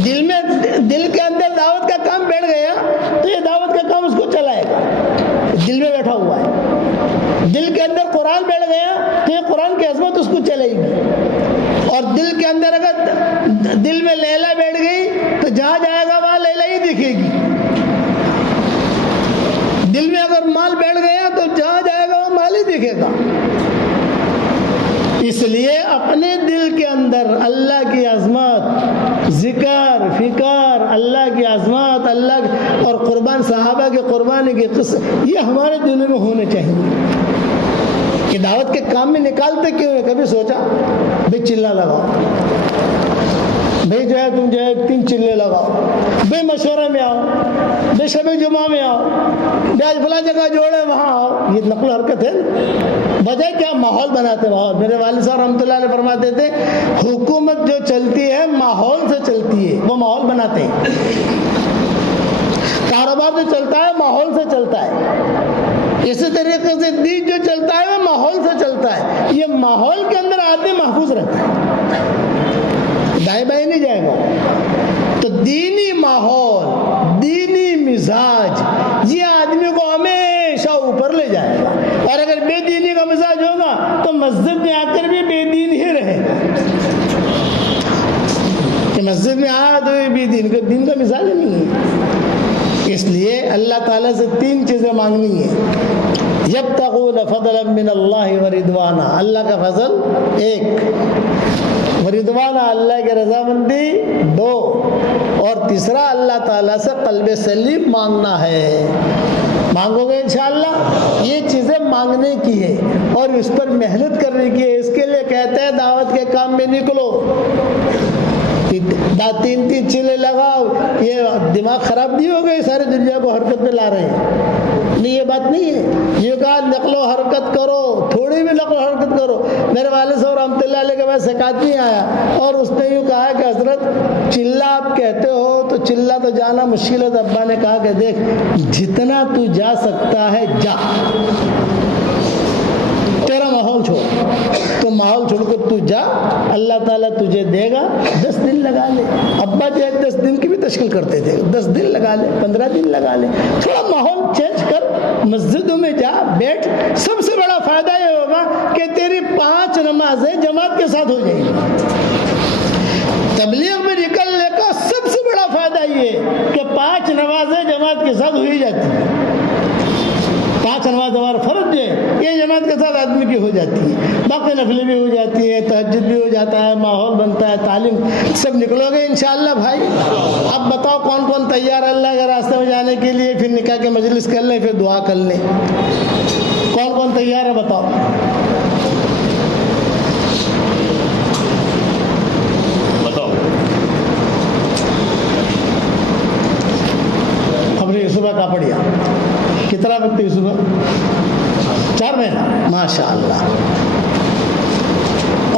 دل کے اندر دعوت کا کام بیٹھ گیا تو یہ دعوت کا کام اس کو چلائے گا, دل میں بیٹھا ہوا ہے. دل کے اندر قرآن بیٹھ گیا تو یہ قرآن کی عظمت اس کو چلے گی. اور دل کے اندر اگر دل میں لیلا بیٹھ گئی تو جہاں جائے گا وہاں لیلا ہی دکھے گی. دل میں اگر مال بیٹھ گیا تو جہاں جائے گا وہاں مال ہی دکھے گا. اس لیے اپنے دل کے اندر اللہ کی عظمت, ذکر, فکر, اللہ کی عظمت, اللہ اور قربان صحابہ کے قربانی کے قصے, یہ ہمارے دلوں میں ہونے چاہیے. کہ دعوت کے کام میں نکالتے کیوں ہے, کبھی سوچا بھائی چلا لگاؤ, بھائی جو ہے تم جو ہے 3 چلے لگاؤ, بھائی مشورے میں آؤ, بھائی شب جمعہ میں آؤ, بھائی آج فلاں جگہ جوڑے وہاں آؤ. یہ نقل و حرکت ہے. وجہ کیا, ماحول بناتے. ماحول, میرے والد صاحب رحمۃ اللہ علیہ فرماتے تھے حکومت جو چلتی ہے ماحول سے چلتی ہے, وہ ماحول بناتے ہیں. کاروبار جو چلتا ہے ماحول سے چلتا ہے. اسی طریقے سے دین جو چلتا ہے وہ ماحول سے چلتا ہے. یہ ماحول کے اندر آدمی محفوظ رہتا ہے, دائیں بائیں نہیں جائے گا. تو دینی ماحول, دینی مزاج یہ آدمی کو ہمیشہ اوپر لے جائے گا. اور اگر بے دینی کا مزاج ہوگا تو مسجد میں آ کر بھی بے دین ہی رہے گا. کہ مسجد میں آیا تو بے دین کا مزاج نہیں ہے. اس لیے اللہ تعالیٰ سے 3 چیزیں مانگنی ہیں. یبتغون فضلا من اللہ ورضوانا, اللہ کا فضل 1, ورضوانا اللہ کی رضامندی 2, اور تیسرا اللہ تعالیٰ سے قلب سلیم مانگنا ہے. مانگو گے انشاءاللہ. یہ چیزیں مانگنے کی ہے اور اس پر محنت کرنے کی ہے. اس کے لیے کہتے ہیں دعوت کے کام میں نکلو, 3 چلے لگاؤ. یہ دماغ خراب نہیں ہو گئی, سارے دنیا کو حرکت میں لا رہے ہیں. نہیں, یہ بات نہیں ہے. یہ کہا نقل و حرکت کرو, تھوڑی بھی نقل و حرکت کرو. میرے والد صاحب رحمۃ اللہ علیہ کے پاس ایک آدمی آیا اور اس نے یوں کہا کہ حضرت چلہ آپ کہتے ہو تو چلہ تو جانا مشکل ہے. تو ابا نے کہا کہ دیکھ, جتنا تو جا سکتا ہے جا, تیرا ماحول چھوڑ, تو ماحول چھوڑ کر تو جا, اللہ تعالیٰ تجھے دے گا. 10 دن لگا لے. ابا جو ہے 10 دن کی بھی تشکیل کرتے تھے, 10 دن لگا لے, 15 دن لگا لے. تھوڑا ماحول چینج کر, مسجدوں میں جا, بیٹھ. سب سے بڑا فائدہ یہ ہوگا کہ تیری 5 نمازیں جماعت کے ساتھ ہو جائیں گی. تبلیغ میں نکلنے کا سب سے بڑا فائدہ یہ کہ 5 نمازیں جماعت کے ساتھ ہو ہی جاتی ہیں. 5 نماز ہمارا فرض جو ہے یہ جماعت کے ساتھ آدمی کی ہو جاتی ہے. باقی نفلی بھی ہو جاتی ہے, تہجد بھی ہو جاتا ہے, ماحول بنتا ہے, تعلیم. سب نکلو گے انشاءاللہ بھائی. اب بتاؤ کون کون تیار ہے اللہ کے راستے میں جانے کے لیے؟ پھر نکاح کے مجلس کر لیں, پھر دعا کر لیں. کون کون تیار ہے بتاؤ؟ ہم نے صبح کا پڑھیا. کتنا وقت ہے صبح؟ 4 مہینہ ماشاء اللہ.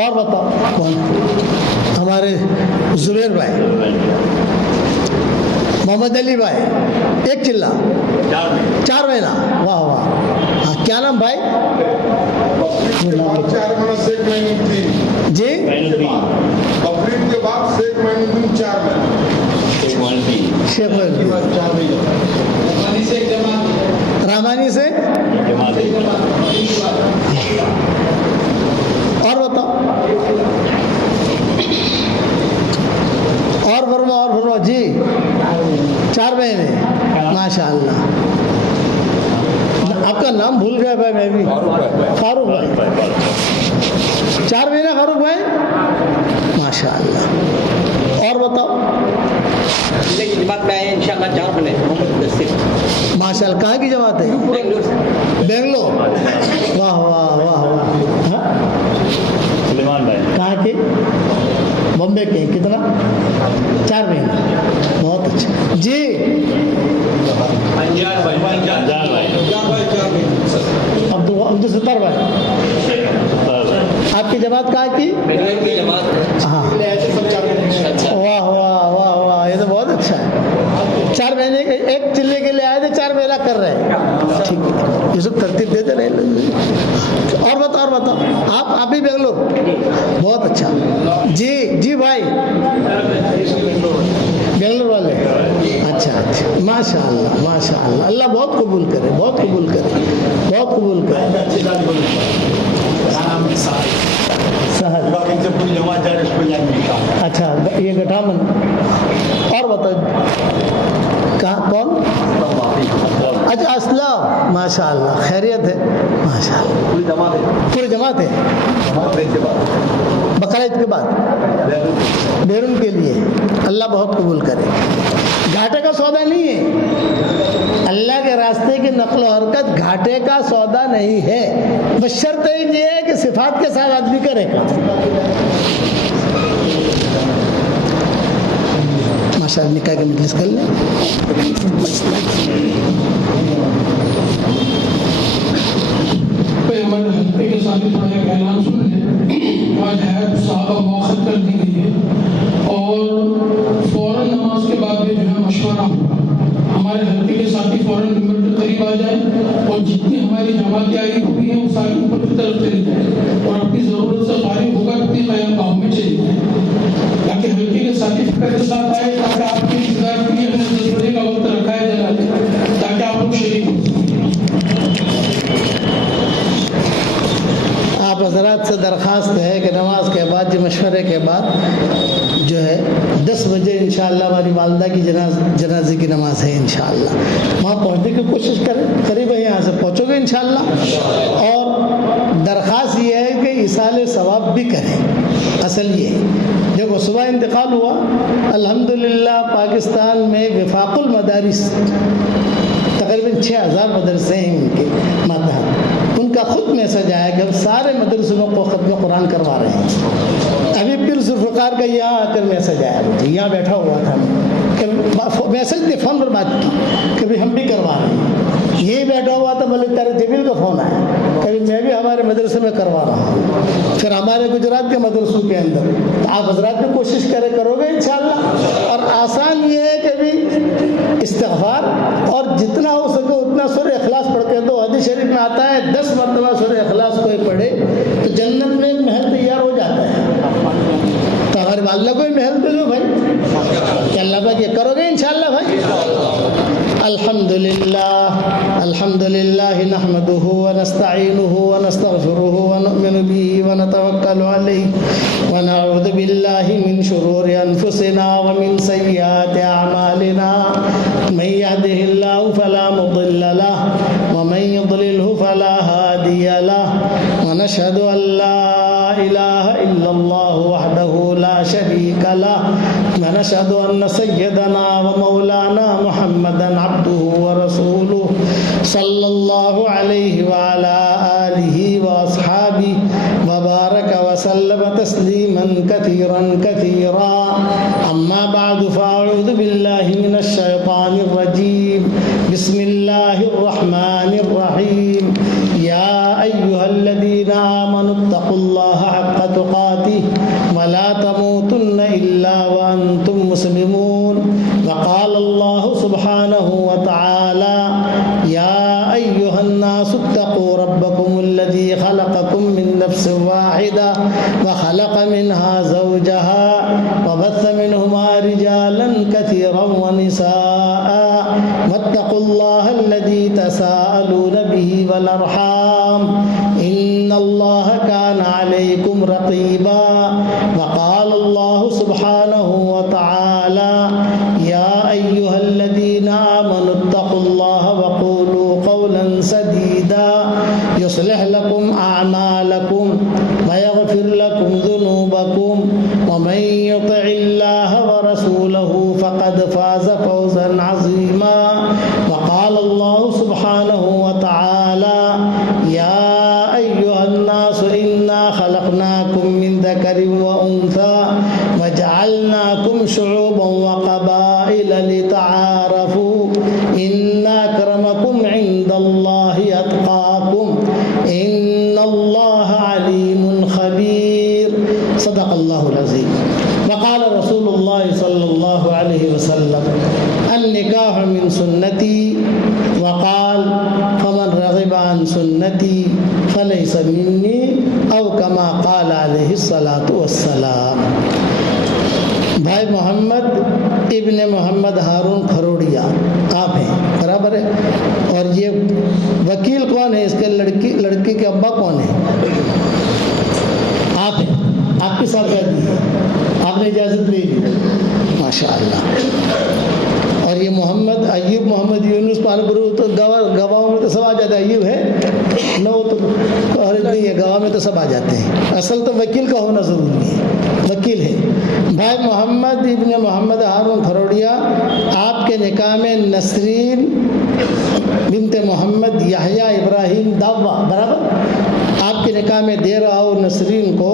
اور بتاؤ کون؟ ہمارے زبیر بھائی، محمد علی بھائی، 1 چلہ 4 مہینہ. واہ واہ. ہاں کیا نام بھائی؟ 4 مہینہ سے 1 مہینے جی بقرعید کے بعد سے 1 مہینے 4 مہینے شیخ رحمانی سے. اور بتاؤ اور فرماؤ جی. 4 مہینے ماشاء اللہ. آپ کا نام بھول گیا بھائی میں بھی. فاروق بھائی 4 مہینہ فاروق بھائی ماشاء اللہ. اور بتاؤ جماعت میں آئے انشاءاللہ 4 بنے ماشاء اللہ. کہاں کی جماعت ہے؟ بنگلور. واہ واہ واہ واہ. سلیمان بھائی کہاں کے؟ بمبے کے. کتنا؟ 4 مہینہ. بہت اچھا جی. عبدالستار بھائی آپ کی جماعت کہاں کی؟ ہاں. واہ واہ واہ واہ. یہ تو بہت اچھا ہے. 4 مہینے 1 چلے کے لیے آئے تھے، 4 مہینہ کر رہے ہیں. ٹھیک ہے یہ سب ترتیب دیتے رہے. اور بتاؤ آپ بھی بنگلور. بہت اچھا جی بھائی بنگلور والے. اچھا ماشاء اللہ ماشاء اللہ. اللہ بہت قبول کرے، بہت قبول کرے، بہت قبول کرے. سہل. اچھا یہ گٹامن. اور بتاؤ کہاں کون؟ اچھا اسلام. ماشاء اللہ خیریت ہے ماشاء اللہ. پوری جماعت ہے. بقرعید کے بعد بیرون کے لیے. اللہ بہت قبول کرے. گھاٹے کا سودا نہیں ہے. اللہ کے راستے کی نقل و حرکت گھاٹے کا سودا نہیں ہے. بس شرط یہ ہے کہ صفات کے ساتھ آدمی کرے گا. ماشاء اللہ نکاح کی مجلس کر لیں. ہمارے ہفتے کے ساتھ تھوڑا ایک اعلان سن لیں. آج حیات صحابہ موخر کر دی گئی ہے اور فوراً نماز کے بعد بھی جو ہے مشورہ ہوگا. ہمارے ہفتے کے ساتھی فوراً نمبر کے قریب آ جائیں اور جتنی ہماری جماعتیں آئی ہوئی ہیں وہ ساری اوپر کی طرف چلی جائیں اور اپنی ضرورت سے فارغ ہوگا اپنی قیام گاہوں میں چلی جائیں تاکہ ہلکے کے ساتھی فکر کے ساتھ آئے تاکہ آپ کی انتظار کے لیے ہمیں 10 بجے کا وقت رکھا ہے جناب تاکہ آپ لوگ شریک ہو. آپ حضرات سے درخواست ہے کہ نماز کے بعد جو مشورے کے بعد جو ہے 10 بجے انشاءاللہ ہماری والدہ کی جنازے کی نماز ہے انشاءاللہ. وہاں پہنچنے کی کوشش کریں. قریب ہے یہاں سے پہنچو گے انشاءاللہ. اور درخواست یہ ہے کہ ایصال ثواب بھی کریں. اصل یہ ہے دیکھو صبح انتقال ہوا الحمدللہ پاکستان میں وفاق المدارس تقریباً 6000 مدرسے ہیں ان کے ماتحت. ان کا خود میسج آیا کہ اب سارے مدرسوں کو ختم قرآن کروا رہے ہیں. ابھی پھر ذوالفقار کا یہاں آ کر میسج آیا مجھے. یہاں بیٹھا ہوا تھا میسج نے فون پر بات کی کہ بھی ہم بھی کروا رہے ہیں. یہی بیٹھا ہوا تھا ملک طارق جمیل کا فون آیا کبھی میں بھی ہمارے مدرسے میں کروا رہا ہوں. پھر ہمارے گجرات کے مدرسوں کے اندر آپ حضرات بھی کوشش کرو گے انشاءاللہ. اور آسان یہ ہے کہ بھی استغفار اور جتنا ہو سکے اتنا سورہ اخلاص پڑھ کے دو. حدیث شریف میں آتا ہے 10 مرتبہ سورہ اخلاص کوئی پڑھے تو جنت میں ایک محل تیار ہو جاتا ہے. تو ہمارے والدہ کو محل دے دو بھائی کہ اللہ بھائی یہ کرو گے انشاءاللہ بھائی. الحمد للہ نحمده ونستعینه ونستغفره ونؤمن به ونتوکل علیہ ونعوذ باللہ من شرور انفسنا ومن سیئات اعمالنا من يهده الله فلا مضل له ومن يضلله فلا هادي له ونشهد ان لا اله الا الله وحده لا شريك له ونشهد ان سيدنا ومولانا محمدا عبده ورسوله صلی اللہ علیہ وعلى آلہ واصحابہ وبارک وسلم تسلیما کثیرا کثیرا. اما بعد فاعوذ باللہ من الشیطان الرجیم. بسم اللہ الرحمن الرحیم. یا خلقكم من نفس واحدة وخلق منها زوجها وبث منهما رجالا كثيرا ونساء واتقوا الله الذي تساءلون به والأرحام إن الله كان عليكم رقيبا. وقال الله سبحانه وتعالى يا أيها الذين آمنوا اتقوا الله وقولوا قولا سديدا يصلح لكم أعمالكم ويغفر لكم ذنوبكم ومن يطع الله ورسوله فقد فاز فوزا عظيما. وقال الله سبحانه وتعالى يا أيها الناس إنا خلقناكم من ذكر وأنثى وجعلناكم شعوبا وقبائل لتعارفوا إن أكرمكم عند الله أتقاكم إن الله عليم خبير. صدق الله العظيم. وقال رسول الله صلى الله عليه وسلم النكاح من سنتي وقال فمن رغب عن سنتي فليس مني او كما قال علیہ الصلاۃ والسلام. بھائی محمد ابن محمد ہارون کھروڑیا آپ ہیں، برابر ہے. اور یہ وکیل کون ہے؟ اس کے لڑکی کے ابا کون ہے؟ آپ ہیں. آپ کے ساتھ شادی ہے، آپ نے اجازت لے لی، ماشاء اللہ. اور یہ محمد ایوب محمد یونس پالپور تو گواہوں میں تو سب آ جاتے ہیں. ایوب ہے نہ، وہ تو حرج نہیں ہے، گواہ میں تو سب آ جاتے ہیں. اصل تو وکیل کا ہونا ضروری ہے، وکیل ہے. بھائی محمد ابن محمد ہارون کھروڑیا، آپ کے نکاح میں نسرین بنت محمد یحییٰ ابراہیم داوا، برابر، آپ کے نکاح میں دے رہا ہوں نسرین کو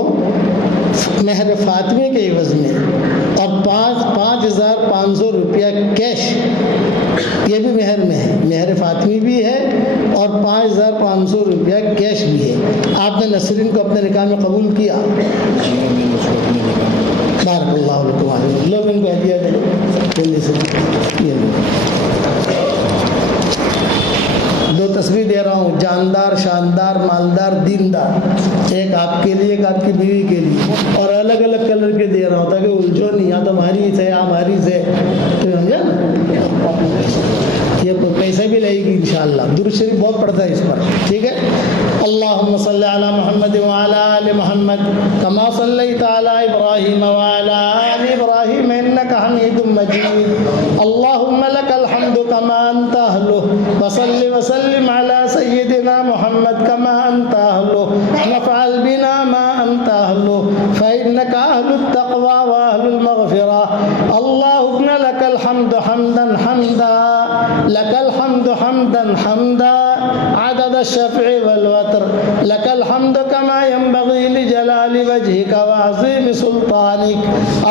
مہر فاطمے کے عوض میں اور 5,500 روپیہ کیش. یہ بھی مہر میں ہے، مہر فاطمی بھی ہے اور 5,500 روپیہ کیش بھی ہے. آپ نے نسرین کو اپنے نکاح میں قبول کیا؟ بارک اللہ لکم. لوگ ان کو ہدیہ دیں جلدی سے. یہ دو تصویر دے رہا ہوں، جاندار، شاندار، مالدار، دیندار. ایک آپ کے لیے، ایک آپ کی بیوی کے لیے، اور الگ الگ کلر کے دے رہا ہوں تاکہ الجھو نہیں. یا تو ہماری سے یا ہماری سے تو یہ پیسہ بھی لگے گی انشاءاللہ. درود شریف بہت پڑتا ہے اس پر، ٹھیک ہے. اللہم صلی علی محمد وعلی آل محمد کما صلیت علی ابراہیم وعلی آل ابراہیم انک حمید مجید. اللہم لک الحمد کما انت اہلہ وصلی وسلم علی سیدنا محمد کما انت اہلہ وافعل بنا ما انت اہلہ فانک اہل التقوی واہل المغفرہ. اللہم لک الحمد حمدا حمدا لك الحمد حمدا حمدا عدد الشفع والوتر لك الحمد كما ينبغي لجلال وجهك وعظيم سلطانك.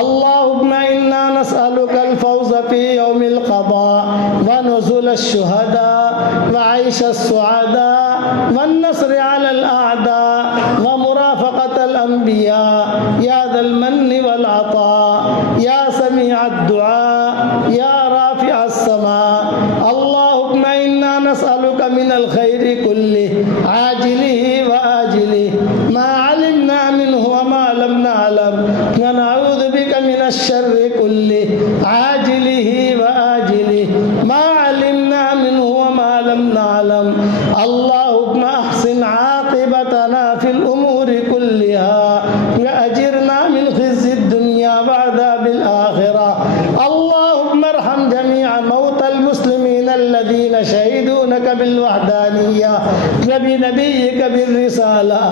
اللهم إنا نسألك الفوز في يوم القضاء ونزول الشهداء وعيش السعداء والنصر على الأعداء ومرافقة الأنبياء يا ذا المن والعطاء يا سميع الدعاء يا رافع السماء. اللهم إنا نسألك من الخير كله عاجله وآجله ما علمنا منه وما لم نعلم ونعوذ بك من الشر كله عاجله وآجله ما علمنا منه وما لم نعلم. اللهم أحسن عاقبتنا في الأمور كلها وأجرنا من خزي الدنيا وعذاب الآخرة. اللهم ارحم جميع موتى المسلمين الذين شهدونك بالوحدانية وبنبيك بالرسالة.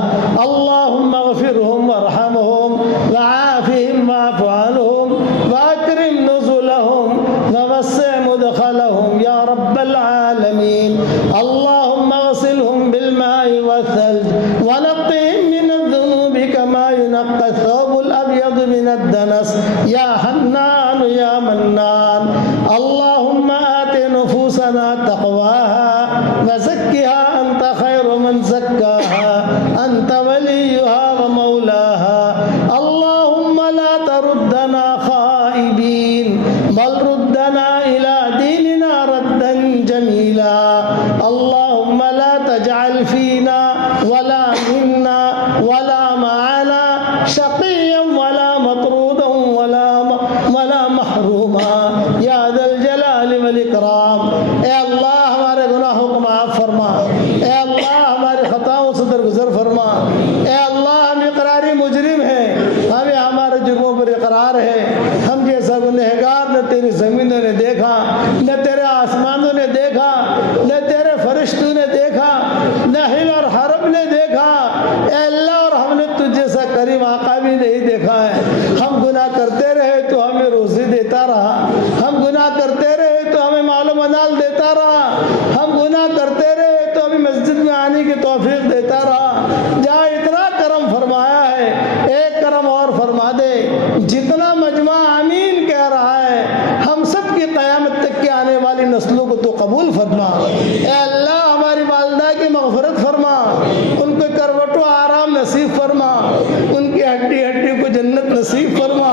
اللهم اغفرهم وارحمهم وعافهم واعف عنهم وأكرم نزلهم ووسع مدخلهم يا رب العالمين. اللهم اغسلهم بالماء والثلج ونقهم من الذنوب كما ينقى الثوب الأبيض من الدنس يا حنان يا منان. اللهم آت نفوسنا تقواها وزكها أنت خير من زكاها أنت وليها ومولاها. اللهم لا تردنا خائبين بل ردنا إلى ديننا ردا جميلا. اللهم لا تجعل فينا ولا منا نے دیکھا، نہ تیرے فرشتوں نے دیکھا، نہ ہل اور حرب نے دیکھا، اے اللہ، اور ہم نے تجھ جیسا کریم آقا بھی نہیں دیکھا ہے۔ ہم گناہ کرتے رہے تو ہمیں روزی دیتا رہا، ہم گناہ کرتے رہے تو ہمیں مال و منال دیتا رہا، ہم گناہ کرتے رہے تو ہمیں مسجد میں آنے کی توفیق دیتا رہا۔ جہاں اتنا کرم فرمایا ہے، ایک کرم اور فرما دے، جتنا مجمع آمین کہہ رہا ہے، ہم سب کی قیامت تک کے آنے والی نسلوں کو تو قبول فرما۔ اے اللہ، ہماری والدہ کی مغفرت فرما، ان کو کروٹ و آرام نصیب فرما، ان کی ہڈی ہڈی کو جنت نصیب فرما،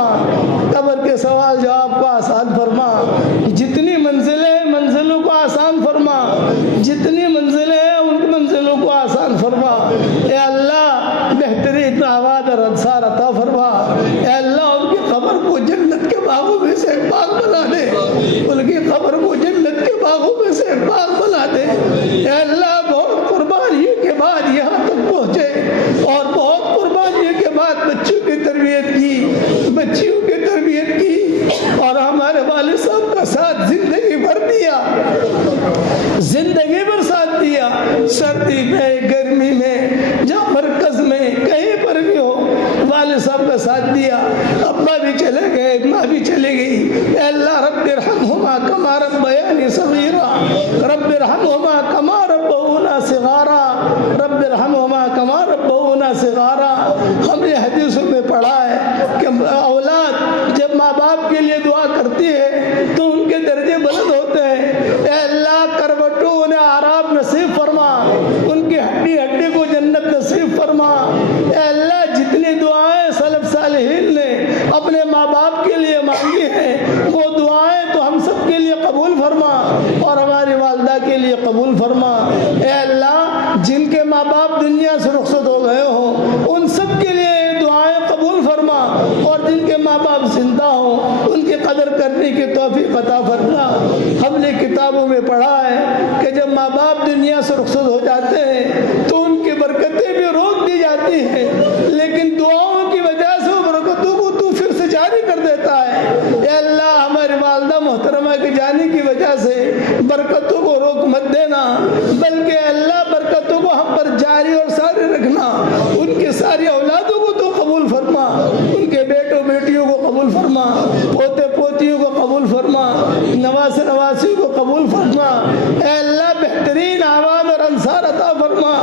قبر کے سوال جواب کو آسان فرما، جتنی منزلیں منزلوں کو آسان فرما، جتنی منزلیں ہیں ان کی منزلوں کو آسان فرما۔ اے اللہ، بہترین آواز اور انصار عطا فرما۔ اے اللہ، ان کی قبر کو جنت کے باغوں میں سے ایک باغ بنا دے، ان کی قبر کو جنت کے باغوں میں سے ایک باغ بنا دے۔ اے اللہ، بہت قربانیوں کے بعد یہاں تک پہنچے، اور بہت قربانیوں کے بعد بچوں کی تربیت کی، بچیوں کی تربیت کی، اور ہمارے والد صاحب کا ساتھ زندگی بھر دیا، زندگی بھر ساتھ دیا، سردی میں گرمی میں، جہاں مرکز میں کہیں پر بھی ہو، والد صاحب کا ساتھ دیا۔ ابا بھی چلے گئے، ماں بھی چلے گئی۔ اے اللہ، رب ارحمہما کما ربیانی صغیرا، رب ارحمہما کما ربونا صغارا، رب ارحمہما کما ربونا صغارا۔ ہم نے حدیثوں میں پڑھا ہے کہ اولاد جب ماں باپ کے لیے دعا کرتی ہے تو ان کے درجے بلند ہوتے ہیں۔ اے اللہ، کروٹوں انہیں آرام نصیب فرما، ان کی ہڈی ہڈی کو جنت نصیب فرما۔ اے اللہ، جتنی دعائیں سلف صالحین نے اپنے ماں باپ کے لیے مانگی ہیں، وہ دعائیں تو ہم سب کے لیے قبول فرما، اور ہماری والدہ کے لیے قبول فرما۔ اے اللہ، جن کے ماں باپ دنیا سے رخصت ہو گئے ہوں، ان سب کے لیے دعائیں قبول فرما، اور جن کے ماں باپ زندہ ہوں ان کی قدر کرنے کی توفیق عطا فرما۔ ہم نے کتابوں میں پڑھا ہے کہ جب ماں باپ دنیا سے رخصت ہو جاتے ہیں تو ان کی برکتیں بھی روک دی جاتی ہیں، لیکن دعاؤں کی وجہ سے وہ برکتوں کو تو پھر سے جاری کر دیتا ہے۔ اے اللہ، ہماری والدہ محترمہ کے جانے کی وجہ سے برکتوں کو روک مت دینا، بلکہ اے اللہ، برکتوں کو ہم پر جاری اور سارے رکھنا۔ ان کی ساری اولادوں کو تو قبول فرما، ان کے بیٹوں بیٹیوں کو قبول فرما، پوتے پوتیوں کو قبول فرما، نواز نواسیوں کو قبول فرما۔ اے اللہ، بہترین آواز اور انصار عطا فرما۔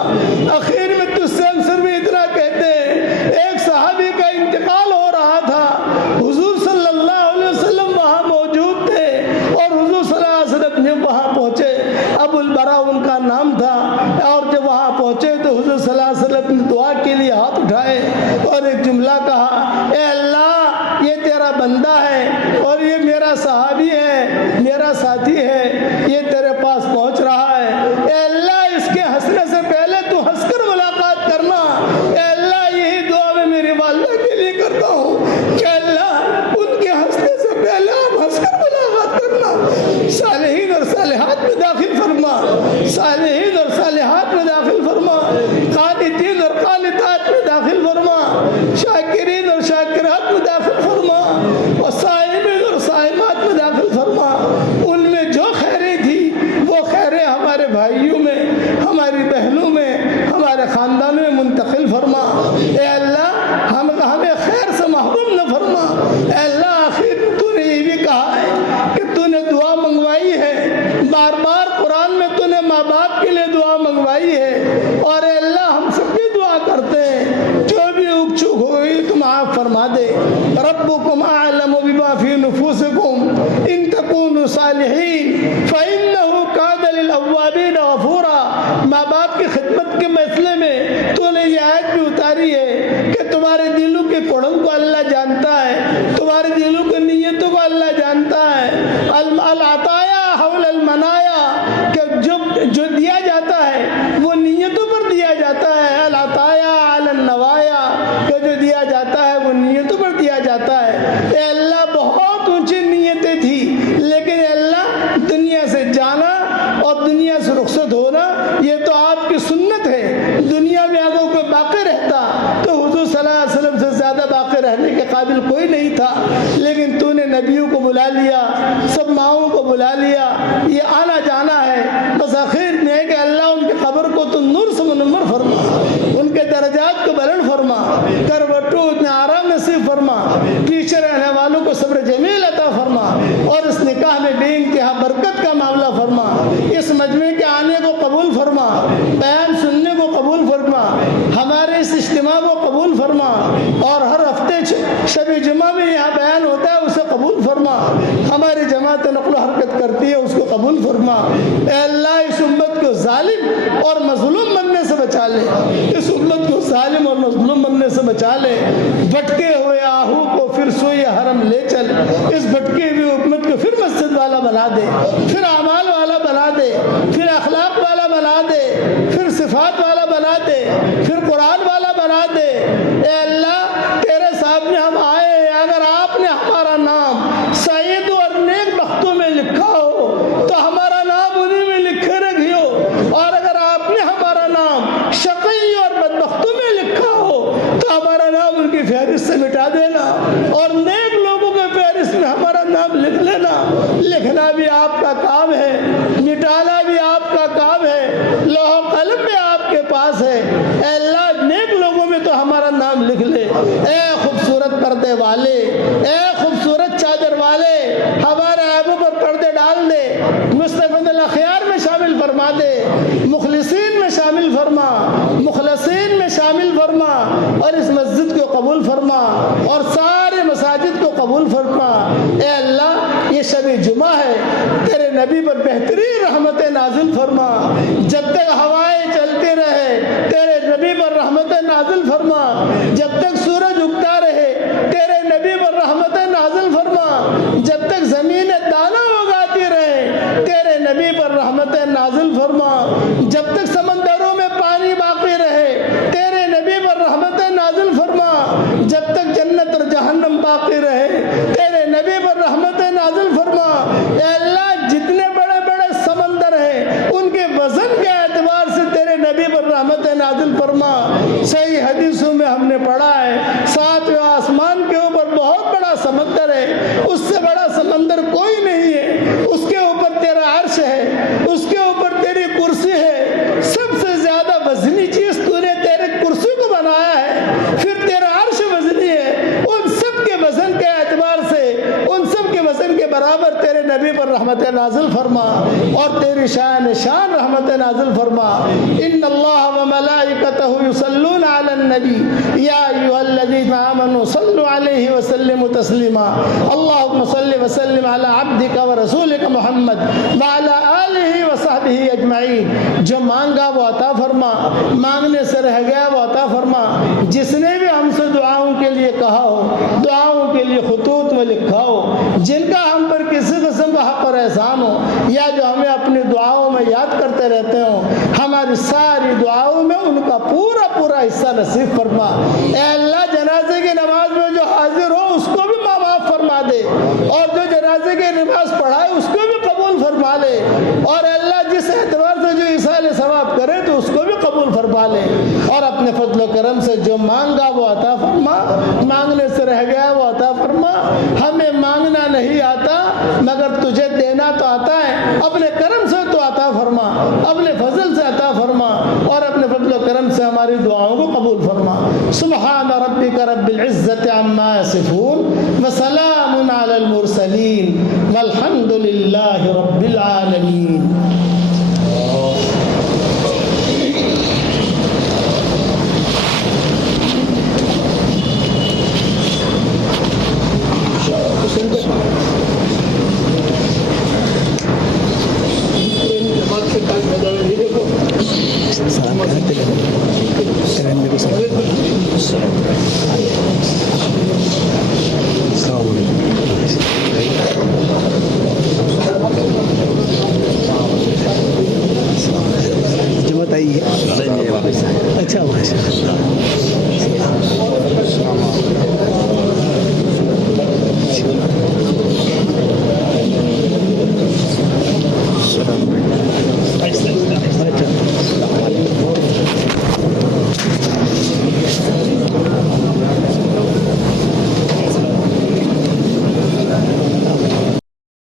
آخر میں تجھ سے ہم سب بھی اتنا کہتے ہیں، ایک صحابی کا انتقال ہو رہا تھا، حضور صلی اللہ علیہ وسلم وہاں موجود تھے، اور حضور صلی اللہ علیہ وسلم جب وہاں پہنچے، ابو البرا ان کا نام تھا، اور جب وہاں پہنچے تو حضور صلی اللہ علیہ وسلم نے دعا کے لیے ہاتھ اٹھائے اور ایک جملہ کہا، اے اللہ، یہ تیرا بندہ ہے اور یہ میرا صحابی ہے، میرا ساتھی ہے، یہ تیرے پاس پہنچ رہا ہے۔ اے اللہ، اس کے ہنسنے سے پہلے تو ہنس کر ملاقات کرنا۔ اے اللہ، یہی دعا میں میری والدہ کے لیے کرتا ہوں کہ اللہ، ان کے ہنسنے سے پہلے آپ ہنس کر ملاقات کرنا، صالحین اور صالحات میں داخل فرما، صالحین اور صالحات میں داخل فرما، قانتین اور قانتات میں داخل فرما، شاکرین اور شاکرات میں داخل فرما، اور صائمین اور صائمات میں داخل فرما۔ ان میں جو خیریں تھی وہ خیریں ہمارے بھائیوں میں، ہماری بہنوں میں، ہمارے خاندانوں میں منتقل فرما۔ اے اللہ، ہمیں خیر سے محروم نہ فرما۔ اے اللہ، آخر میں تو نے یہ بھی کہا ہے کہ تو نے دعا منگوائی ہے، بار بار قرآن میں تو نے ماں باپ کے لیے دعا منگوائی ہے، اور اے اللہ، ہم سب بھی دعا کرتے ہیں، جو بھی اک چک ہوئی تو معاف فرما دے۔ ربکم اعلم بما فی نفوسکم ان تکونوا صالحین فإنہ کان للأوابین غفورا۔ ماں باپ کی خدمت کے مسئلے میں تو نے یہ آیت بھی اتاری ہے کہ تمہارے دلوں کے کوڑوں کو اللہ جانتا ہے، تمہارے دلوں کی نیتوں کو اللہ جانتا ہے۔ العطایا حول المنایا، کہ جو دیا جاتا ہے وہ نیتوں پر دیا جاتا ہے۔ العطایا علی النوایا، کہ جو دیا جاتا ہے وہ نیتوں پر دیا جاتا ہے۔ اے اللہ، بہت اونچی نیتیں تھی، لیکن اے اللہ، دنیا سے جانا اور دنیا سے رخصت ہونا یہ تو آپ کی سنت ہے۔ دنیا میں اگر کوئی باقی رہتا تو حضور صلی اللہ علیہ وسلم سے زیادہ باقی رہنے کے قابل کوئی نہیں تھا، لیکن تو نے نبیوں کو بلا لیا، سب ماؤں کو بلا لیا، یہ آنا جانا فرما. اے اللہ اس امت کو ظالم اور مظلوم بننے سے بچا لے, اس امت کو ظالم اور مظلوم بننے سے بچا لے. بھٹکے ہوئے آہو کو پھر سوئے حرم لے چل, اس بھٹکے ہوئے امت کو پھر مسجد والا بنا دے, پھر اعمال والا بنا دے, پھر اخلاق والا بنا دے, پھر صفات والا بنا دے, پھر قرآن والا بنا دے. اے اللہ تیرے سامنے ہم آئے ہیں, اگر آپ نے ہمارا نام سعید اور نیک بختوں میں لکھا ہو تو ہمارا نام انہیں میں لکھے رکھیو, اور اگر آپ نے ہمارا نام شقی اور بدبختوں میں لکھا ہو تو ہمارا نام ان کی فہرست سے مٹا دینا, اور نیک لوگوں کے فہرست میں ہمارا نام لکھ لینا. لکھنا بھی آپ کا کام ہے, مٹانا بھی آپ کا کام ہے, لوح و قلم بھی آپ کے پاس ہے. اے اللہ نیک لوگوں میں تو ہمارا نام لکھ لے. اے خوبصورت پردے والے, اے خوبصورت چادر والے, ہمارے عیبوں پر پردے ڈال دے, مصطفی الاخیار میں شامل فرما دے, مخلصین میں شامل فرما, مخلصین میں شامل فرما, اور اس مسجد کو قبول فرما اور سارے مساجد کو قبول فرما. اے اللہ یہ شب جمعہ ہے, تیرے نبی پر بہترین رحمتیں نازل فرما. جب تک ہوائیں چلتی رہے تیرے نبی پر رحمتیں نازل فرما, جب تک سورج اگتا رہے تیرے نبی پر رحمتیں نازل فرما, جب تک زمین دانہ اگاتی رہے تیرے نبی پر رحمتیں نازل فرما, جب تک سمندروں میں پانی باقی رہے تیرے نبی پر رحمتیں نازل فرما, جب تک جنت اور جہنم باقی رہے تیرے نبی پر رحمتیں نازل فرما. اے اللہ جتنے بڑے بڑے سمندر ہیں ان کے وزن کے اعتبار سے تیرے نبی پر رحمتیں نازل فرما. صحیح حدیثوں میں ہم نے پڑھا ہے 7ویں آسمان کے اوپر بہت بڑا سمندر ہے, اس سے بڑا سمندر کوئی نہیں ہے, اس کے اوپر تیرا عرش ہے, اس کے اوپر تیری کرسی ہے. سب سے زیادہ وزنی چیز تو نے تیرے کرسی کو بنایا ہے, پھر تیرا عرش وزنی ہے. ان سب کے وزن کے اعتبار سے, ان سب کے وزن کے برابر تیرے نبی پر رحمتیں نازل فرما اور تیری شان رحمتیں نازل فرما. ان اللہ و ملائکتہ یصلون علی النبی یا ایھا الذین آمنوا صلوا علیہ وسلموا تسلیما. اللهم صل وسلم علی عبدک ورسولک محمد وعلی آلہ وصحبہ اجمعین. جو مانگا وہ عطا فرما, مانگنے سے رہ گیا وہ عطا فرما. جس نے بھی ہم سے دعاؤں کے لیے کہا ہو, دعاؤں کے لیے خطوط میں لکھا ہو, جن کا ہم پر کسی قسم کا حق اور احسان ہو, یا جو ہمیں اپنی دعاؤں میں یاد کرتے رہتے ہوں, ہماری ساری دعاؤں میں ان کا پورا پورا حصہ نصیب فرما. اے اللہ جنازے کی نماز میں جو حاضر ہو اس کو بھی معاف فرما دے, اور جو جنازے کی نماز پڑھائے اس کو بھی قبول فرما لے, اور اے اللہ جس اعتبار سے جو ایصال ثواب کرے تو اس کو بھی قبول فرما لے, اور اپنے فضل و کرم سے جو مانگا وہ عطا فرما, مانگنے سے رہ گیا وہ عطا فرما. ہمیں مانگنا نہیں آتا مگر تجھے دینا تو آتا ہے, اپنے کرم سے تو عطا فرما, اپنے فضل سے عطا فرما, اور اپنے فضل و کرم سے ہماری دعاؤں کو قبول فرما. سبحان ربک رب العزت عما یصفون وسلام علی المرسلین والحمد للہ رب العالمین. اچھا